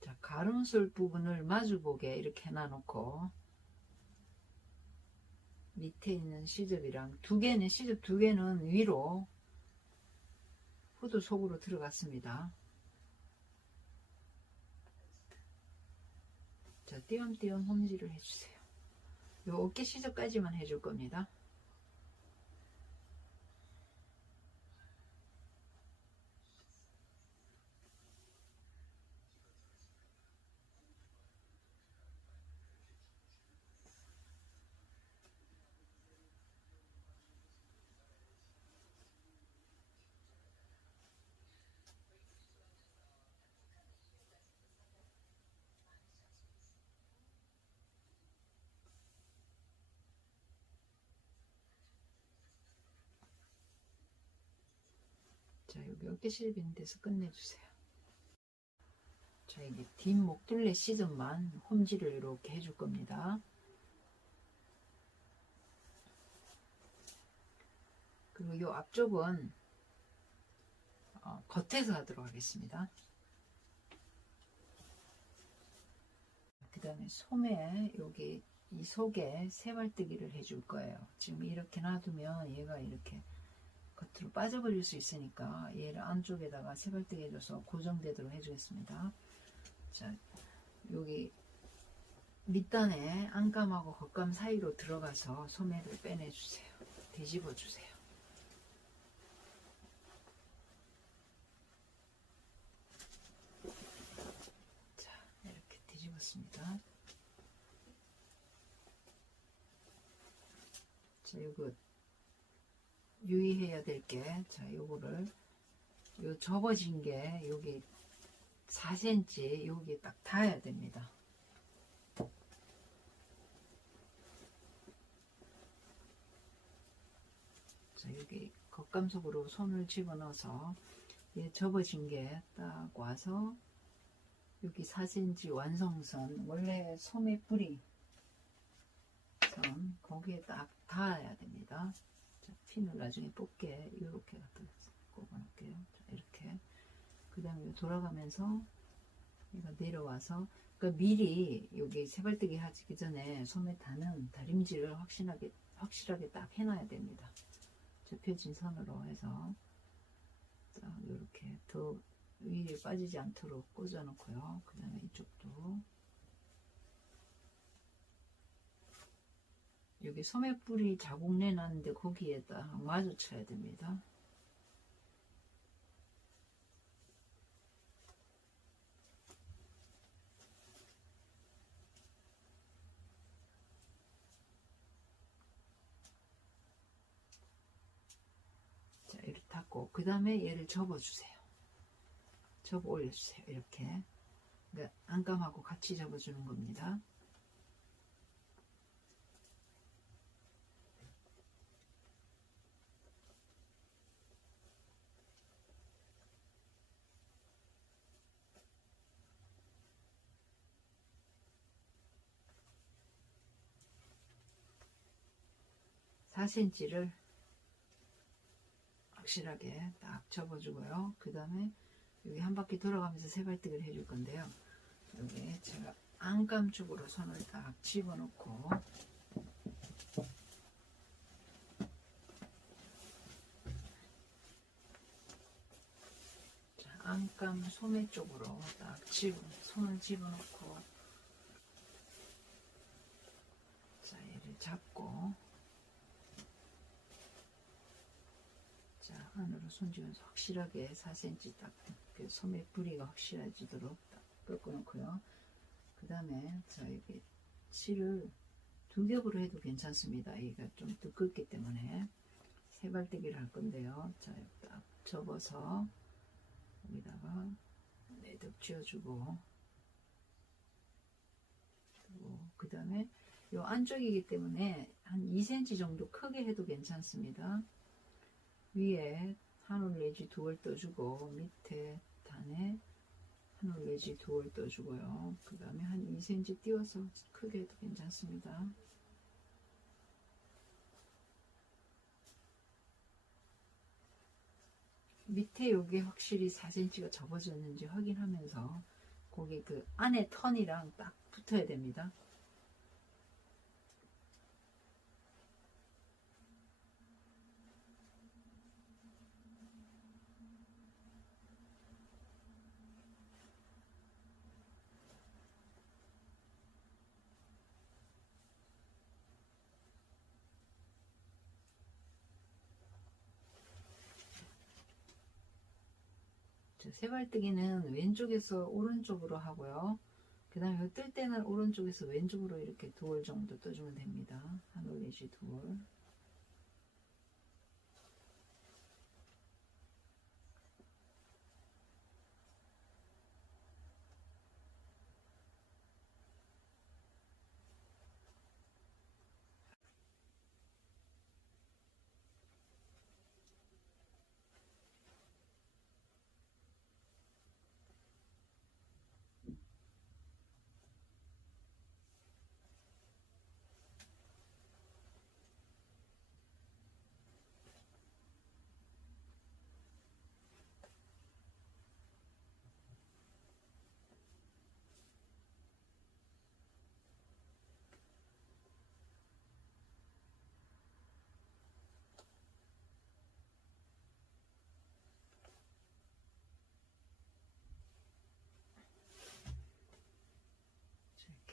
자, 가름솔 부분을 마주보게 이렇게 해놔놓고 밑에 있는 시접이랑 두 개는, 시접 두 개는 위로 후드 속으로 들어갔습니다. 자, 띄엄띄엄 홈질을 해주세요. 요 어깨 시접까지만 해줄 겁니다. 자, 여기 어깨 시접 있는 데서 끝내주세요. 자, 이제 뒷목둘레 시접만 홈질을 이렇게 해줄 겁니다. 그리고 이 앞쪽은 겉에서 하도록 하겠습니다. 그 다음에 소매 여기 이 속에 세발뜨기를 해줄 거예요. 지금 이렇게 놔두면 얘가 이렇게 겉으로 빠져버릴 수 있으니까 얘를 안쪽에다가 세발뜨기 해줘서 고정되도록 해주겠습니다. 자, 여기 밑단에 안감하고 겉감 사이로 들어가서 소매를 빼내주세요. 뒤집어주세요. 자, 이렇게 뒤집었습니다. 자, 요거 유의해야 될 게, 자, 요거를 요 접어진 게 여기 4cm 여기에 딱 닿아야 됩니다. 자, 여기 겉감 속으로 손을 집어넣어서 얘 접어진 게 딱 와서 여기 4cm 완성선, 원래 소매 뿌리 선 거기에 딱 닿아야 됩니다. 자, 핀을 나중에 뽑게 이렇게 갖다 꼽아 놓을게요. 자, 이렇게. 그 다음에 돌아가면서 얘가 내려와서, 그러니까 미리 여기 세발뜨기 하기 전에 소매 타는 다림질을 확실하게 딱 해놔야 됩니다. 접혀진 선으로 해서 딱 이렇게 더 위에 빠지지 않도록 꽂아 놓고요. 그 다음에 이쪽도 여기 소매뿌리 자국 내놨는데 거기에다 마주쳐야 됩니다. 자, 이렇게 닫고 그 다음에 얘를 접어주세요. 접어 올려주세요. 이렇게. 그러니까 안감하고 같이 접어주는 겁니다. (4cm를) 확실하게 딱 접어주고요. 그 다음에 여기 한 바퀴 돌아가면서 세발뜨기를 해줄 건데요. 여기 제가 안감 쪽으로 손을 딱 집어넣고 자, 안감 소매 쪽으로 딱 손을 집어넣고 자, 얘를 잡고 자, 안으로 손질해서 확실하게 4cm 딱 그 소매 뿌리가 확실해지도록 딱 꺾어놓고요. 그 다음에 자, 여기 실을 두 겹으로 해도 괜찮습니다. 얘가 좀 두껍기 때문에 세발뜨기를 할 건데요. 자, 딱 접어서 여기다가 내덕 쥐어주고 그 다음에 요 안쪽이기 때문에 한 2cm 정도 크게 해도 괜찮습니다. 위에 한 올 내지 두 올 떠주고 밑에 단에 한 올 내지 두 올 떠주고요. 그 다음에 한 2cm 띄워서 크게 해도 괜찮습니다. 밑에 요게 확실히 4cm가 접어졌는지 확인하면서 거기 그 안에 턴이랑 딱 붙어야 됩니다. 세발뜨기는 왼쪽에서 오른쪽으로 하고요. 그 다음에 뜰 때는 오른쪽에서 왼쪽으로 이렇게 두 올 정도 떠주면 됩니다. 한 올 내지 두 올.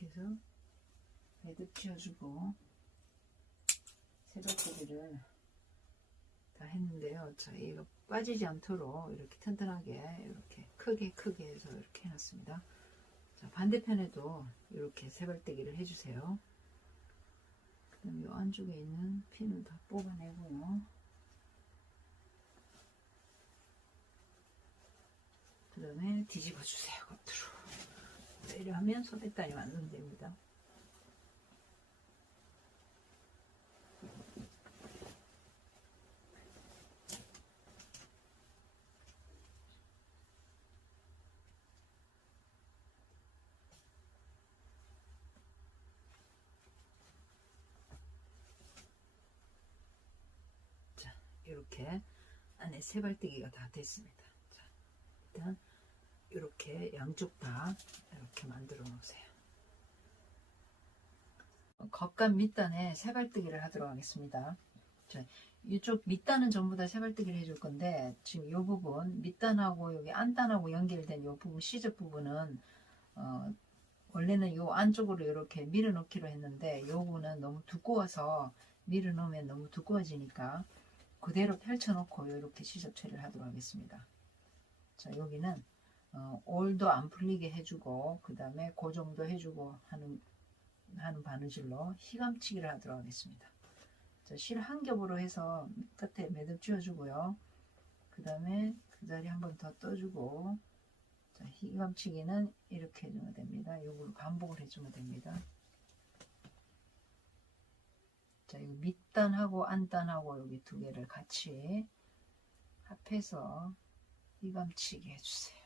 이렇게 해서 매듭 지어주고 세발뜨기를 다 했는데요. 자, 얘가 빠지지 않도록 이렇게 튼튼하게 이렇게 크게 해서 이렇게 해놨습니다. 자, 반대편에도 이렇게 세발뜨기를 해주세요. 그 다음에 이 안쪽에 있는 핀을 다 뽑아내고요. 그 다음에 뒤집어 주세요. 겉으로. 이래 하면 소배단이 완성됩니다. 자, 이렇게 안에 세발뜨기가 다 됐습니다. 자, 일단 이렇게 양쪽 다 이렇게 만들어 놓으세요. 겉감 밑단에 세발뜨기를 하도록 하겠습니다. 자, 이쪽 밑단은 전부 다 세발뜨기를 해줄 건데 지금 이 부분 밑단하고 여기 안단하고 연결된 이 부분 시접 부분은 원래는 이 안쪽으로 이렇게 밀어 넣기로 했는데 이 부분은 너무 두꺼워서 밀어 넣으면 너무 두꺼워지니까 그대로 펼쳐 놓고 이렇게 시접 처리를 하도록 하겠습니다. 자, 여기는 올도 안 풀리게 해주고 그 다음에 고정도 해주고 하는 바느질로 희감치기를 하도록 하겠습니다. 자, 실 한 겹으로 해서 끝에 매듭 지어주고요. 그 다음에 그 자리 한 번 더 떠주고, 자, 희감치기는 이렇게 해주면 됩니다. 이걸 반복을 해주면 됩니다. 자, 이 밑단하고 안단하고 여기 두 개를 같이 합해서 희감치기 해주세요.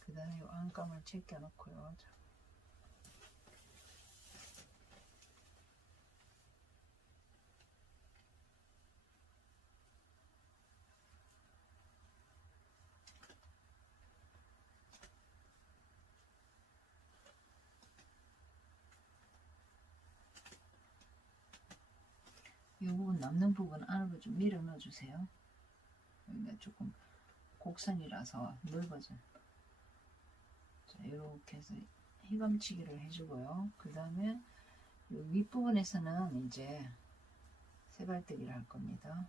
그 다음에 이 안감을 제껴 놓고요. 자, 이 부분 남는 부분 안으로 좀 밀어 넣어 주세요. 여기가 조금 곡선이라서 넓어져. 자, 이렇게 해서 희감치기를 해주고요. 그 다음에 윗부분에서는 이제 세발뜨기를 할 겁니다.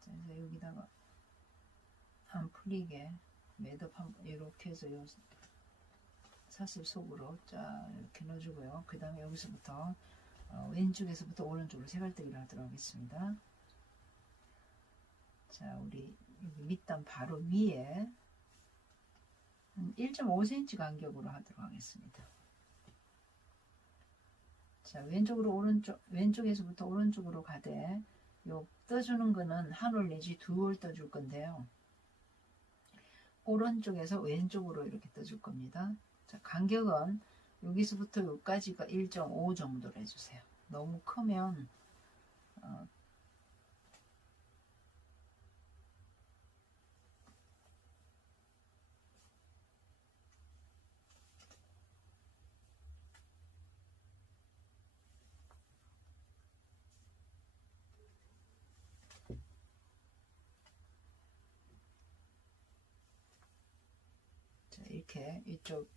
자, 그래서 여기다가 안 풀리게 매듭 이렇게 해서 요 사슬 속으로 쫙 이렇게 넣어주고요. 그 다음에 여기서부터 왼쪽에서부터 오른쪽으로 세발뜨기를 하도록 하겠습니다. 자, 우리 여기 밑단 바로 위에 1.5cm 간격으로 하도록 하겠습니다. 자, 왼쪽에서부터 오른쪽으로 가되 요 떠주는 거는 한 올 내지 두 올 떠줄 건데요. 오른쪽에서 왼쪽으로 이렇게 떠줄 겁니다. 자, 간격은 여기서부터 여기까지가 1.5 정도로 해주세요. 너무 크면 자, 이렇게 이쪽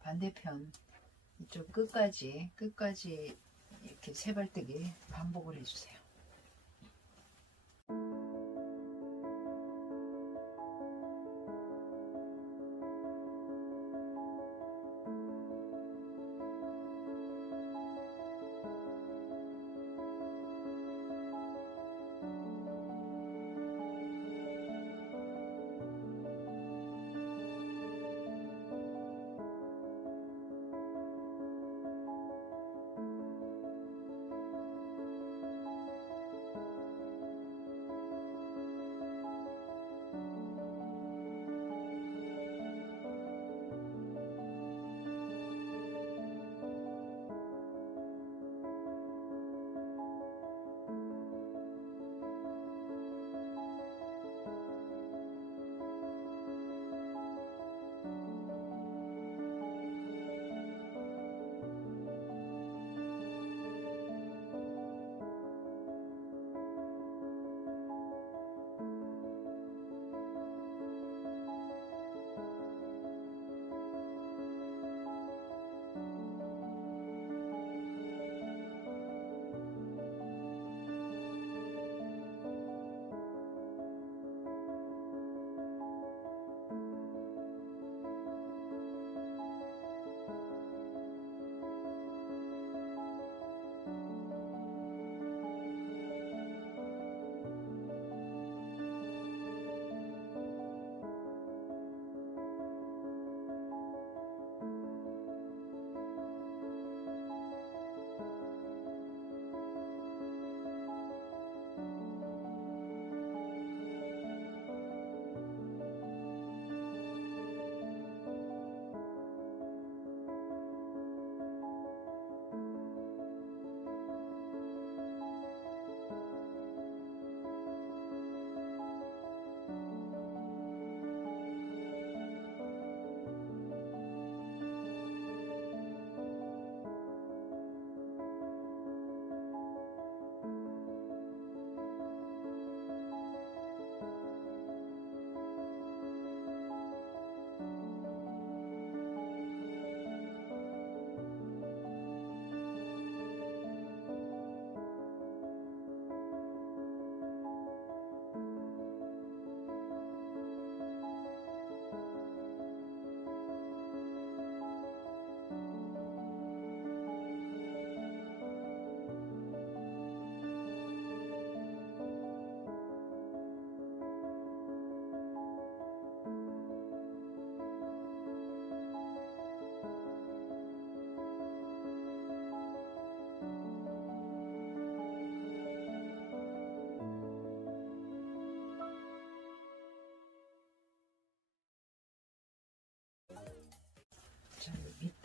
반대편 이쪽 끝까지 이렇게 세발뜨기 반복을 해주세요.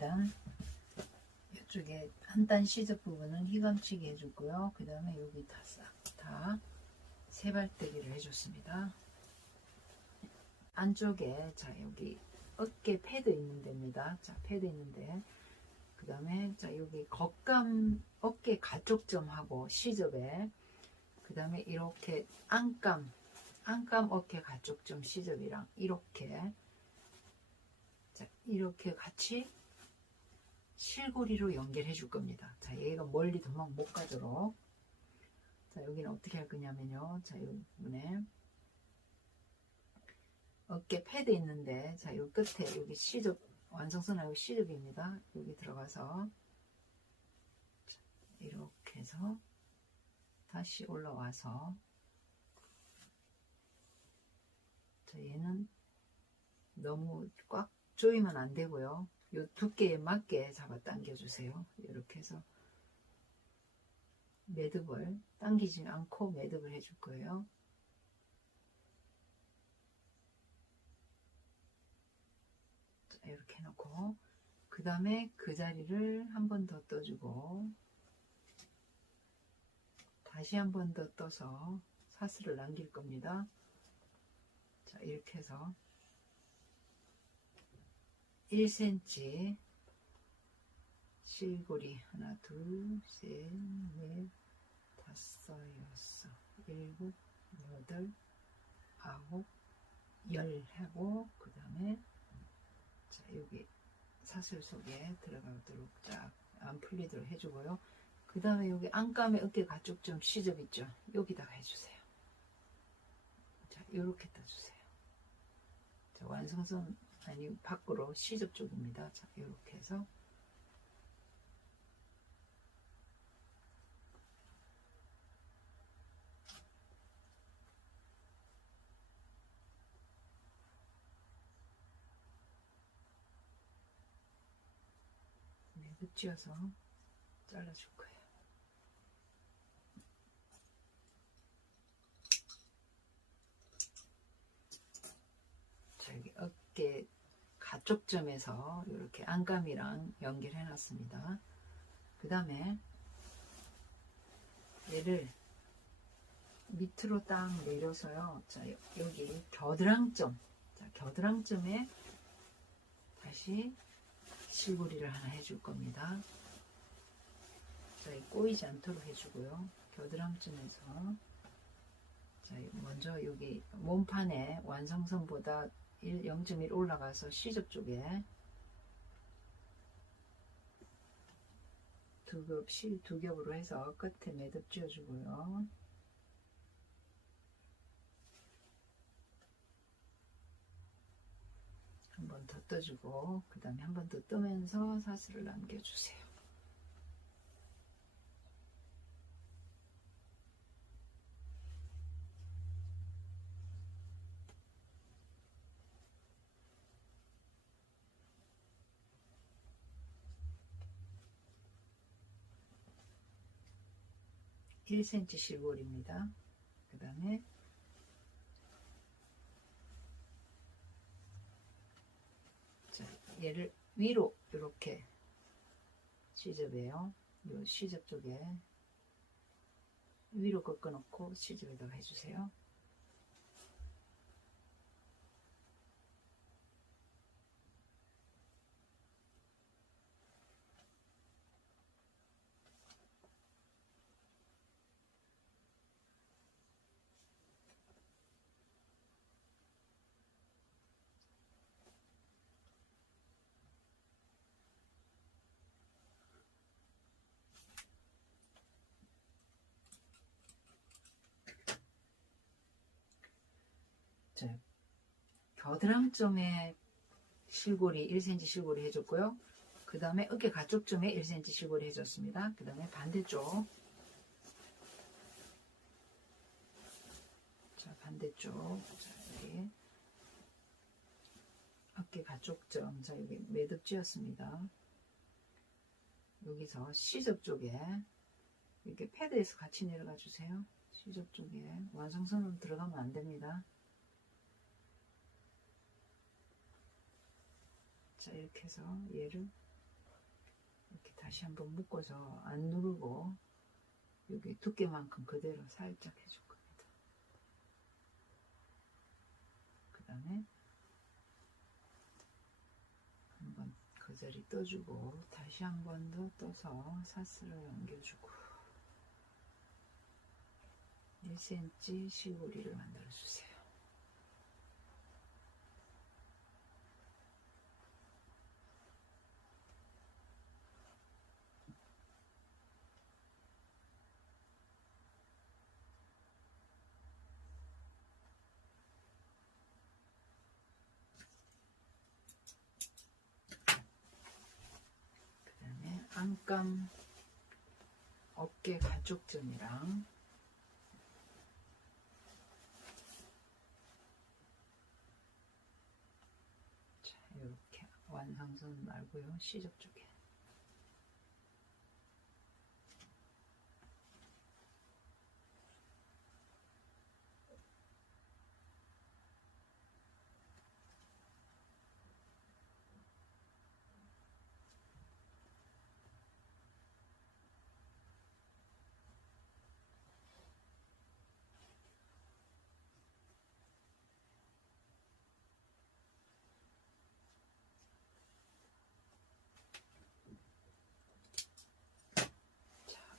일단 이쪽에 한단 시접 부분은 휘감치기 해주고요. 그 다음에 여기 다 싹 다 세발대기를 해줬습니다. 안쪽에 자 여기 어깨 패드 있는 데입니다. 자 패드 있는데 그 다음에 자 여기 겉감 어깨 가쪽점하고 시접에 그 다음에 이렇게 안감 어깨 가쪽점 시접이랑 이렇게 자 이렇게 같이 실고리로 연결해 줄 겁니다. 자 얘가 멀리 도망 못 가도록 자 여기는 어떻게 할 거냐면요. 자 이 부분에 어깨 패드 있는데 자 요 끝에 여기 시접 완성선하고 시접입니다. 여기 들어가서 이렇게 해서 다시 올라와서 자 얘는 너무 꽉 조이면 안 되고요. 요 두께에 맞게 잡아 당겨 주세요. 이렇게 해서 매듭을 당기지 않고 매듭을 해줄 거예요. 자, 이렇게 해놓고 그 다음에 그 자리를 한 번 더 떠주고 다시 한 번 더 떠서 사슬을 남길 겁니다. 자 이렇게 해서 1cm 실고리 하나 둘셋넷 다섯 여섯 일곱 여덟 아홉 열 하고 그 다음에 자 여기 사슬 속에 들어가도록 쫙 안 풀리도록 해주고요. 그 다음에 여기 안감에 어깨 가쪽점 시접 있죠. 여기다가 해주세요. 자 이렇게 떠주세요. 자 완성선 아니 밖으로 시접 쪽입니다. 자 이렇게 해서 매듭 쥐어서 잘라줄 거예요. 자 여기 어깨 가쪽점에서 이렇게 안감이랑 연결해 놨습니다. 그 다음에 얘를 밑으로 딱 내려서요. 자 여기 겨드랑점 자 겨드랑점에 다시 실고리를 하나 해줄 겁니다. 자 꼬이지 않도록 해주고요. 겨드랑점에서 자 먼저 여기 몸판에 완성선보다 0.1 올라가서 시접 쪽에 두 겹으로 해서 끝에 매듭 쥐어주고요. 한 번 더 떠주고 그 다음에 한 번 더 뜨면서 사슬을 남겨주세요. (1cm) 실골입니다. 그 다음에 얘를 위로 이렇게 시접해요. 이 시접 쪽에 위로 꺾어 놓고 시접에다가 해주세요. 자, 겨드랑점에 실고리 1cm 실고리 해줬고요. 그 다음에 어깨 가쪽점에 1cm 실고리 해줬습니다. 그 다음에 반대쪽 자 반대쪽 자, 여기 어깨 가쪽점 자 여기 매듭 쥐었습니다. 여기서 시접 쪽에 이렇게 패드에서 같이 내려가 주세요. 시접 쪽에 완성선으로 들어가면 안 됩니다. 자 이렇게 해서 얘를 이렇게 다시 한번 묶어서 안 누르고 여기 두께만큼 그대로 살짝 해줄 겁니다. 그 다음에 한번 그 자리 떠주고 다시 한 번 더 떠서 사슬을 옮겨주고 1cm 실고리를 만들어 주세요. 안감 어깨 가죽점이랑 자, 이렇게 완상선 말고요, 시접 쪽에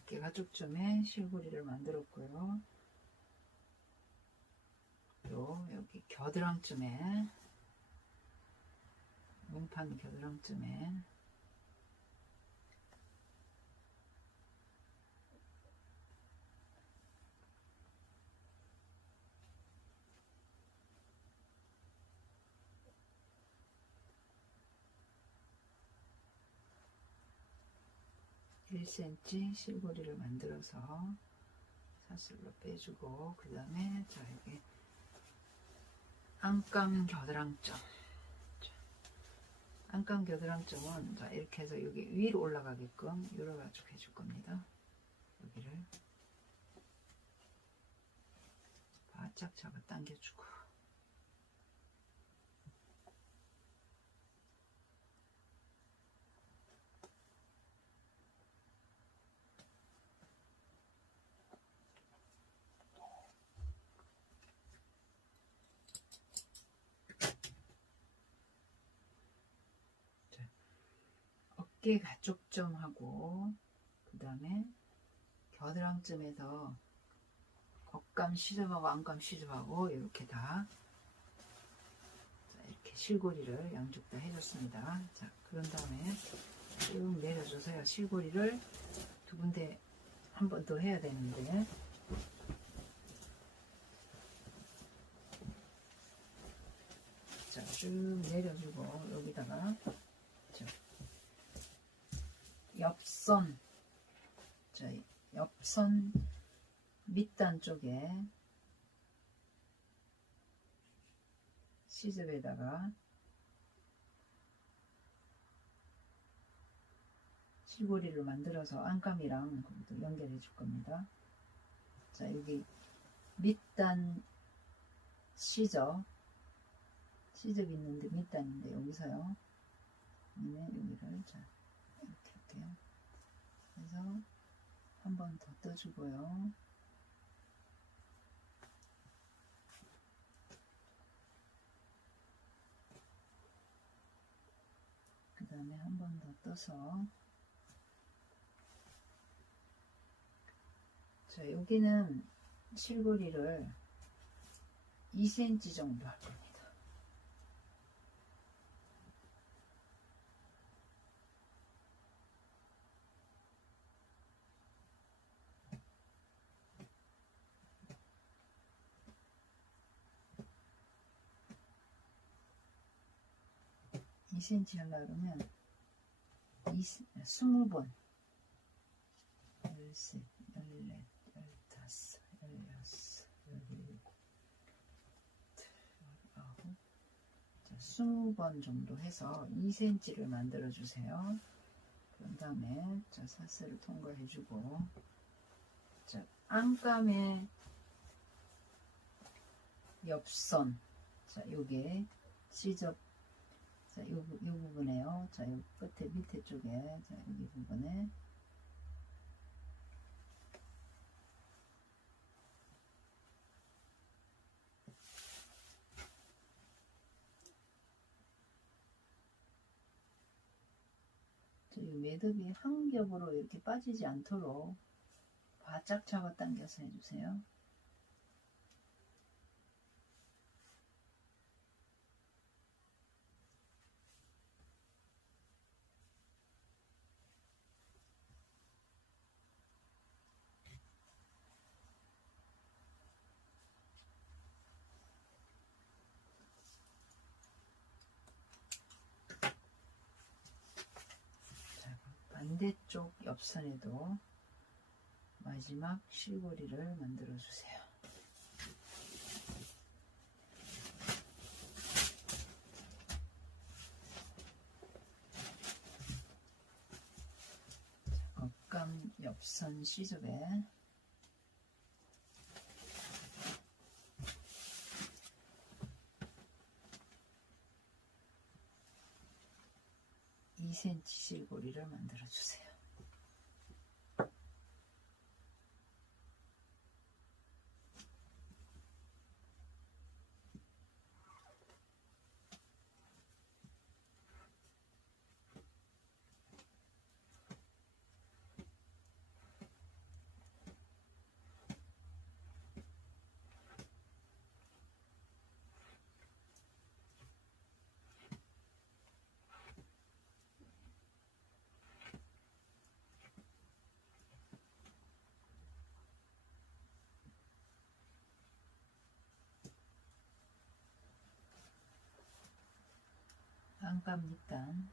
어깨 가죽점에 실고리를 만들었고요. 여기 겨드랑이쯤에 몸판 겨드랑이쯤에 (1cm) 실고리를 만들어서 사슬로 빼주고 그 다음에 자 여기 안감 겨드랑이점, 안감 겨드랑이점은 자 이렇게 해서 여기 위로 올라가게끔 열어가지고 해줄 겁니다. 여기를 바짝 잡아 당겨주고 어깨 가쪽점하고 그 다음에 겨드랑이쯤에서 겉감 시접하고 안감 시접하고 이렇게 다 자, 이렇게 실고리를 양쪽 다 해줬습니다. 자, 그런 다음에 쭉 내려줘서요. 실고리를 두 군데 한 번 더 해야 되는데 자, 쭉 내려주고 여기다가 자, 옆선 자, 옆선 밑단 쪽에 시접에다가 실고리를 만들어서 안감이랑 연결해 줄 겁니다. 자, 여기 밑단 시접 있는데 밑단인데 여기서요. 여기를 자 이렇게 해서 한 번 더 떠주고요. 그 다음에 한 번 더 떠서 자 여기는 실고리를 2cm 정도 할 겁니다. (2cm) 하려고 그러면 20번 13, 14, 15, 16, 17, 19 자, 20번 정도 해서 2cm를 만들어 주세요. 그런 다음에 자, 사슬을 통과해 주고 자, 안감의 옆선 자, 요게 시접 자, 자, 요 부분에요. 자, 요 끝에 밑에 쪽에, 자, 여기 부분에. 자, 이 매듭이 한 겹으로 이렇게 빠지지 않도록 바짝 잡아 당겨서 해주세요. 반대쪽 옆선에도 마지막 실고리를 만들어 주세요. 겉감 옆선 시접에 2cm 실고리를 만들어 주세요. 안감 밑단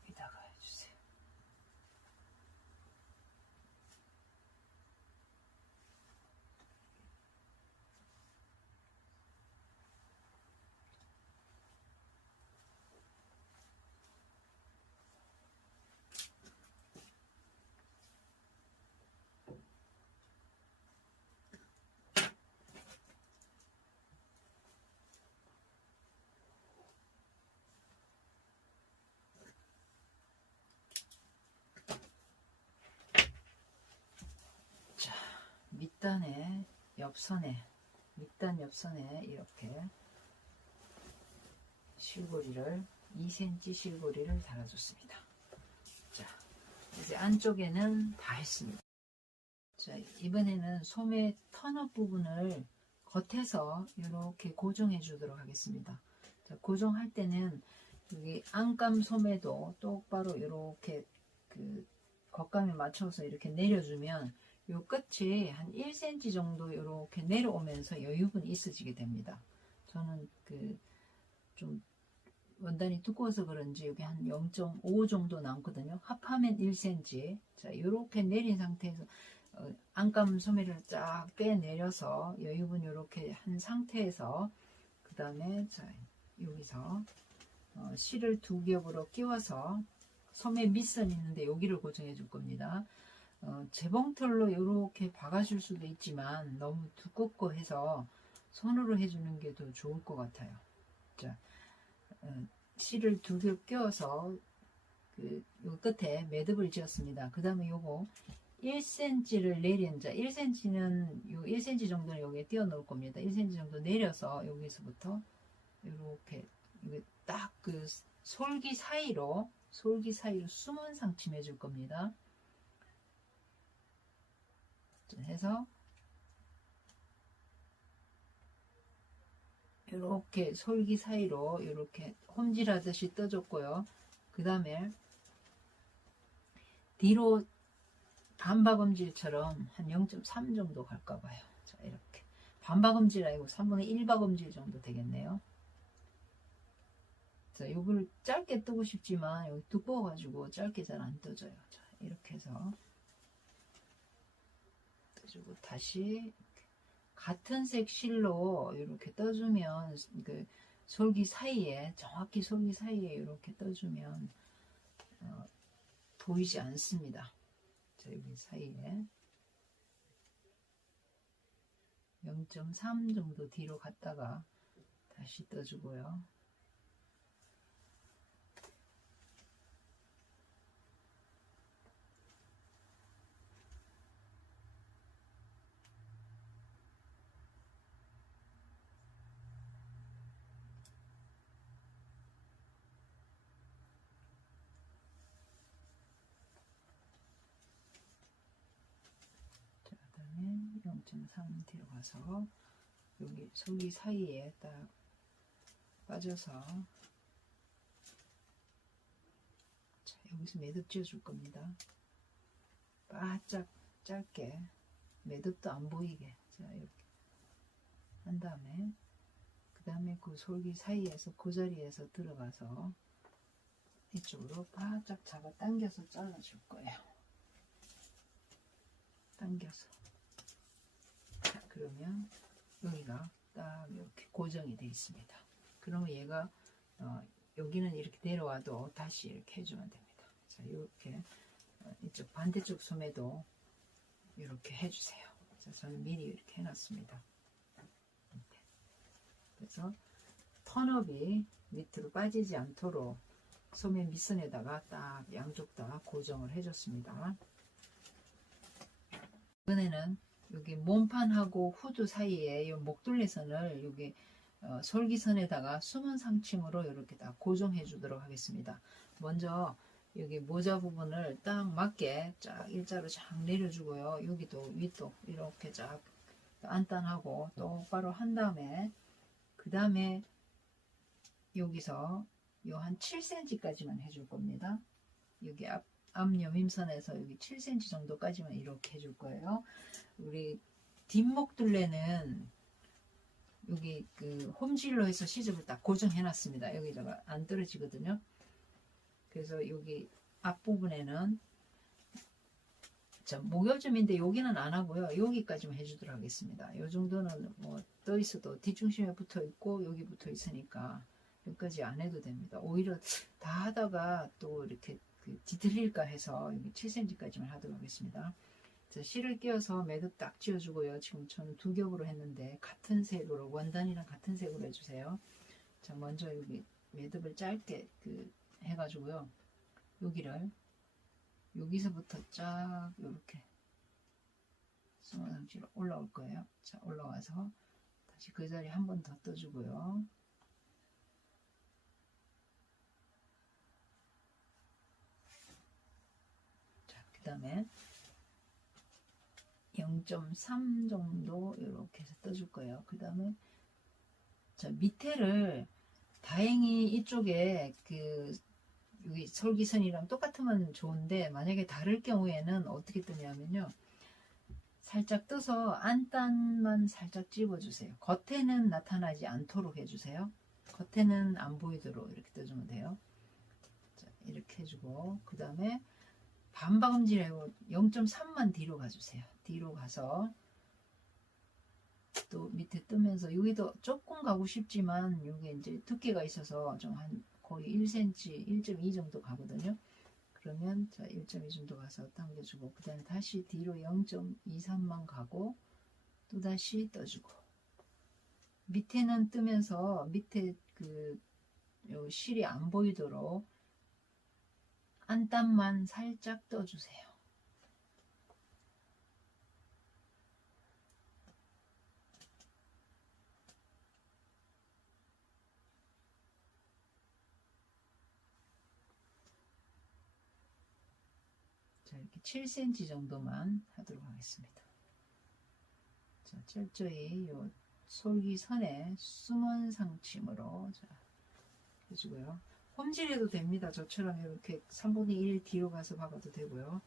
여기다가 해주세요. 밑단 옆선에 이렇게 실고리를 2cm 실고리를 달아줬습니다. 자, 이제 안쪽에는 다 했습니다. 자, 이번에는 소매 턴업 부분을 겉에서 이렇게 고정해 주도록 하겠습니다. 자, 고정할 때는 여기 안감 소매도 똑바로 이렇게 그 겉감에 맞춰서 이렇게 내려주면 요 끝이 한 1cm 정도 이렇게 내려오면서 여유분이 있어지게 됩니다. 저는 좀 원단이 두꺼워서 그런지 여기 한 0.5 정도 남거든요. 합하면 1cm. 자, 이렇게 내린 상태에서 안감 소매를 쫙 빼내려서 여유분 이렇게 한 상태에서 그 다음에 자, 여기서 실을 두 겹으로 끼워서 소매 밑선 있는데 여기를 고정해 줄 겁니다. 재봉틀로 이렇게 박아줄 수도 있지만 너무 두껍고 해서 손으로 해주는 게 더 좋을 것 같아요. 자, 실을 두 겹 끼워서 요 끝에 매듭을 지었습니다. 그 다음에 요거 1cm를 내린, 자 1cm는 요 1cm 정도는 여기에 띄워 놓을 겁니다. 1cm 정도 내려서 여기서부터 이렇게 딱 솔기 사이로 숨은 상침 해줄 겁니다. 해서 이렇게 솔기 사이로 이렇게 홈질하듯이 떠줬고요. 그 다음에 뒤로 반박음질처럼 한 0.3 정도 갈까 봐요. 자, 이렇게 반박음질 아니고 3분의 1박음질 정도 되겠네요. 자, 요걸 짧게 뜨고 싶지만 여기 두꺼워가지고 짧게 잘 안 떠져요. 자, 이렇게 해서 떠주고 다시 같은 색 실로 이렇게 떠주면 솔기 사이에, 정확히 솔기 사이에 이렇게 떠주면 보이지 않습니다. 자, 여기 사이에 0.3 정도 뒤로 갔다가 다시 떠주고요. 자, 그다음에 0.3 뒤로 가서 여기 솔기 사이에 딱 빠져서, 자, 여기서 매듭 지어줄 겁니다. 바짝 짧게, 매듭도 안 보이게. 자, 이렇게 한 다음에, 그 다음에 그 솔기 사이에서 그 자리에서 들어가서 이쪽으로 바짝 잡아 당겨서 잘라줄 거예요. 당겨서. 자, 그러면 여기가 딱 이렇게 고정이 되어 있습니다. 그러면 얘가 여기는 이렇게 내려와도 다시 이렇게 해주면 됩니다. 자, 이렇게 이쪽 반대쪽 소매도 이렇게 해주세요. 자, 저는 미리 이렇게 해놨습니다. 그래서 턴업이 밑으로 빠지지 않도록 소매 밑선에다가 딱 양쪽 다 고정을 해줬습니다. 이번에는 여기 몸판하고 후드 사이에 이 목둘레선을 여기 솔기선에다가 숨은 상침으로 이렇게 딱 고정해 주도록 하겠습니다. 먼저 여기 모자 부분을 딱 맞게 쫙 일자로 쫙 내려주고요. 여기도 윗도 이렇게 쫙 안단하고 똑바로 한 다음에, 그 다음에 여기서 요 한 7cm까지만 해줄 겁니다. 여기 앞 여밈선에서 여기 7cm 정도까지만 이렇게 해줄 거예요. 우리 뒷목둘레는 여기 그 홈질로 해서 시접을 딱 고정해 놨습니다. 여기다가 안 떨어지거든요. 그래서 여기 앞부분에는 목요점인데 여기는 안 하고요. 여기까지만 해주도록 하겠습니다. 이 정도는 뭐 떠 있어도 뒷중심에 붙어 있고 여기 붙어 있으니까 여기까지 안 해도 됩니다. 오히려 다 하다가 또 이렇게 뒤틀릴까 해서 여기 7cm까지만 하도록 하겠습니다. 자, 실을 끼워서 매듭 딱 지어주고요. 지금 저는 두 겹으로 했는데 같은 색으로, 원단이랑 같은 색으로 해주세요. 자, 먼저 여기 매듭을 짧게 해가지고요. 여기를 여기서부터 쫙 이렇게 수모상치로 올라올 거예요. 자, 올라와서 다시 그 자리에 한 번 더 떠주고요. 자, 그 다음에 0.3 정도 이렇게 해서 떠줄 거예요. 그 다음에 자, 밑에를 다행히 이쪽에 여기 솔기선이랑 똑같으면 좋은데, 만약에 다를 경우에는 어떻게 뜨냐면요, 살짝 떠서 안단만 살짝 집어주세요. 겉에는 나타나지 않도록 해주세요. 겉에는 안 보이도록 이렇게 떠주면 돼요. 자, 이렇게 해주고, 그 다음에 반박음질하고 0.3만 뒤로 가주세요. 뒤로 가서 또 밑에 뜨면서, 여기도 조금 가고 싶지만 여기 이제 두께가 있어서 좀 한 거의 1cm, 1.2 정도 가거든요. 그러면 자, 1.2 정도 가서 당겨주고, 그 다음에 다시 뒤로 0.23만 가고 또 다시 떠주고, 밑에는 뜨면서 밑에 요 실이 안 보이도록 안단만 살짝 떠주세요. 자, 이렇게 7cm 정도만 하도록 하겠습니다. 자, 철저히 요 솔기선에 숨은 상침으로 자, 해주고요. 홈질해도 됩니다. 저처럼 이렇게 3분의 1 뒤로 가서 박아도 되고요.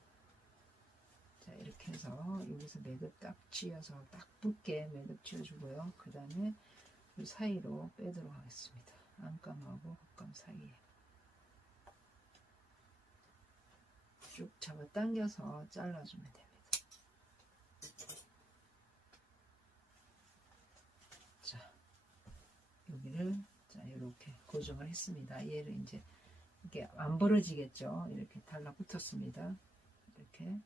자, 이렇게 해서 여기서 매듭 딱 지어서 딱 붙게 매듭 지어주고요. 그 다음에 이 사이로 빼도록 하겠습니다. 안감하고 겉감 사이에 쭉 잡아 당겨서 잘라주면 됩니다. 자, 여기를 자, 이렇게 고정을 했습니다. 얘를 이제 이렇게 안 벌어지겠죠. 이렇게 달라붙었습니다. 이렇게.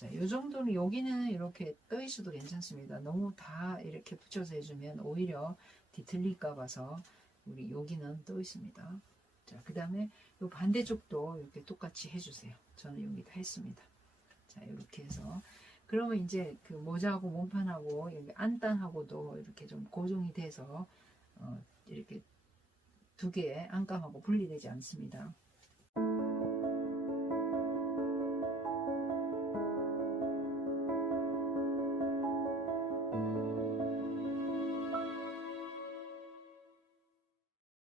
자, 요 정도는 여기는 이렇게 떠 있어도 괜찮습니다. 너무 다 이렇게 붙여서 해주면 오히려 뒤틀릴까 봐서 우리 여기는 떠 있습니다. 자, 그 다음에 요 반대쪽도 이렇게 똑같이 해주세요. 저는 여기 다 했습니다. 자, 이렇게 해서 그러면 이제 그 모자하고 몸판하고 여기 안단하고도 이렇게 좀 고정이 돼서 이렇게 두 개의 안감하고 분리되지 않습니다.